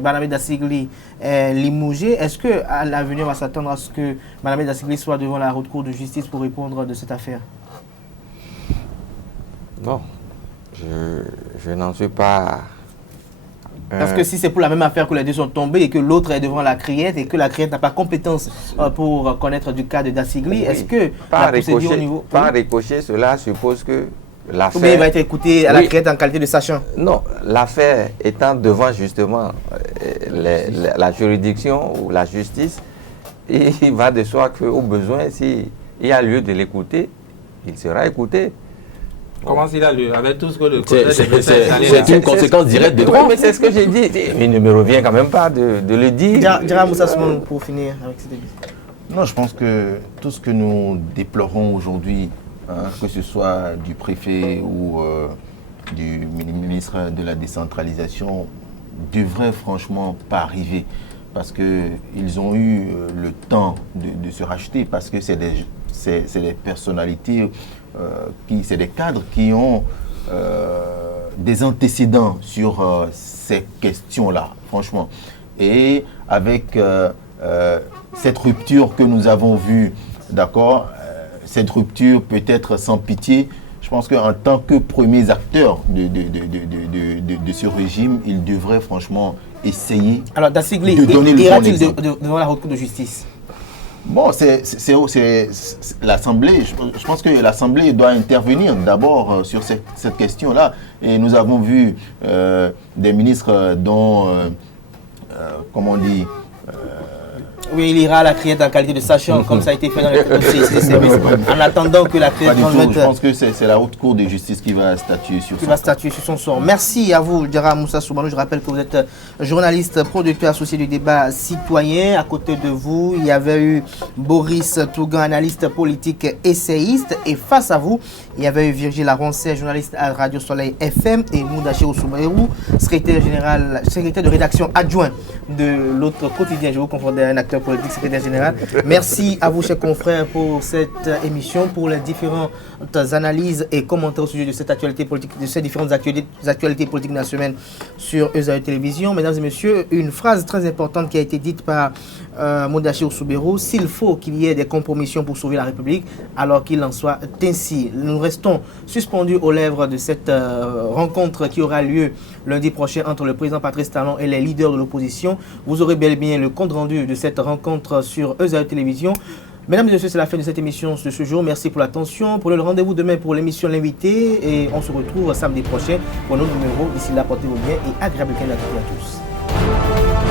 Barnabé Dassigli est limogé. Est-ce qu'à l'avenir, on va s'attendre à ce que Barnabé Dassigli soit devant la haute cour de justice pour répondre de cette affaire? Non, je n'en suis pas... Parce que si c'est pour la même affaire que les deux sont tombés et que l'autre est devant la criette et que la criette n'a pas compétence pour connaître du cas de Dassigli, est-ce que par ricochet, cela suppose que l'affaire... Ou bien il va être écouté à la criette en qualité de sachant? Non, l'affaire étant devant justement la juridiction ou la justice, il va de soi qu'au besoin, s'il y a lieu de l'écouter, il sera écouté. Comment s'il a lieu? Avec tout ce que le c'est une conséquence directe de droit. Mais c'est ce que j'ai dit. Il ne me revient quand même pas de le dire. Dira Moussa Soumane pour finir avec cette émission. Non, je pense que tout ce que nous déplorons aujourd'hui, que ce soit du préfet ou du ministre de la décentralisation, devrait franchement pas arriver. Parce qu'ils ont eu le temps de se racheter, parce que c'est des personnalités, c'est des cadres qui ont des antécédents sur ces questions-là, franchement. Et avec cette rupture que nous avons vue, d'accord, cette rupture peut être sans pitié. Je pense qu'en tant que premiers acteurs de ce régime, ils devraient franchement essayer de donner le bon exemple. Devant la haute cour de justice? Bon, c'est l'Assemblée. Je pense que l'Assemblée doit intervenir d'abord sur cette question-là. Et nous avons vu des ministres dont, comment on dit... Oui, il ira à la criette en qualité de sachant, comme ça a été fait dans les dossiers. En attendant que la criette transmette... Je pense que c'est la haute cour de justice qui va statuer sur son sort. Merci à vous, Dira Moussa Soumane. Je rappelle que vous êtes journaliste, producteur associé du débat citoyen. À côté de vous, il y avait eu Boris Tougan, analyste politique essayiste. Et face à vous, il y avait eu Virgile Aroncet, journaliste à Radio Soleil FM, et Moudachirou Soubeyrou, secrétaire de rédaction adjoint de l'autre quotidien. Je vous confondais un acteur politique, secrétaire général. Merci à vous, chers confrères, pour cette émission, pour les différentes analyses et commentaires au sujet de cette actualité politique, de ces différentes actualités politiques de la semaine sur ESAE Télévision. Mesdames et messieurs, une phrase très importante qui a été dite par Modachir Soubérou: s'il faut qu'il y ait des compromissions pour sauver la République, alors qu'il en soit ainsi. Nous restons suspendus aux lèvres de cette rencontre qui aura lieu lundi prochain entre le président Patrice Talon et les leaders de l'opposition. Vous aurez bel et bien le compte rendu de cette rencontre sur ESAE Télévision. Mesdames et messieurs, c'est la fin de cette émission de ce jour. Merci pour l'attention. Prenez le rendez-vous demain pour l'émission L'Invité et on se retrouve samedi prochain pour un autre numéro. D'ici là, portez-vous bien et agréable week-end à toutes et à tous.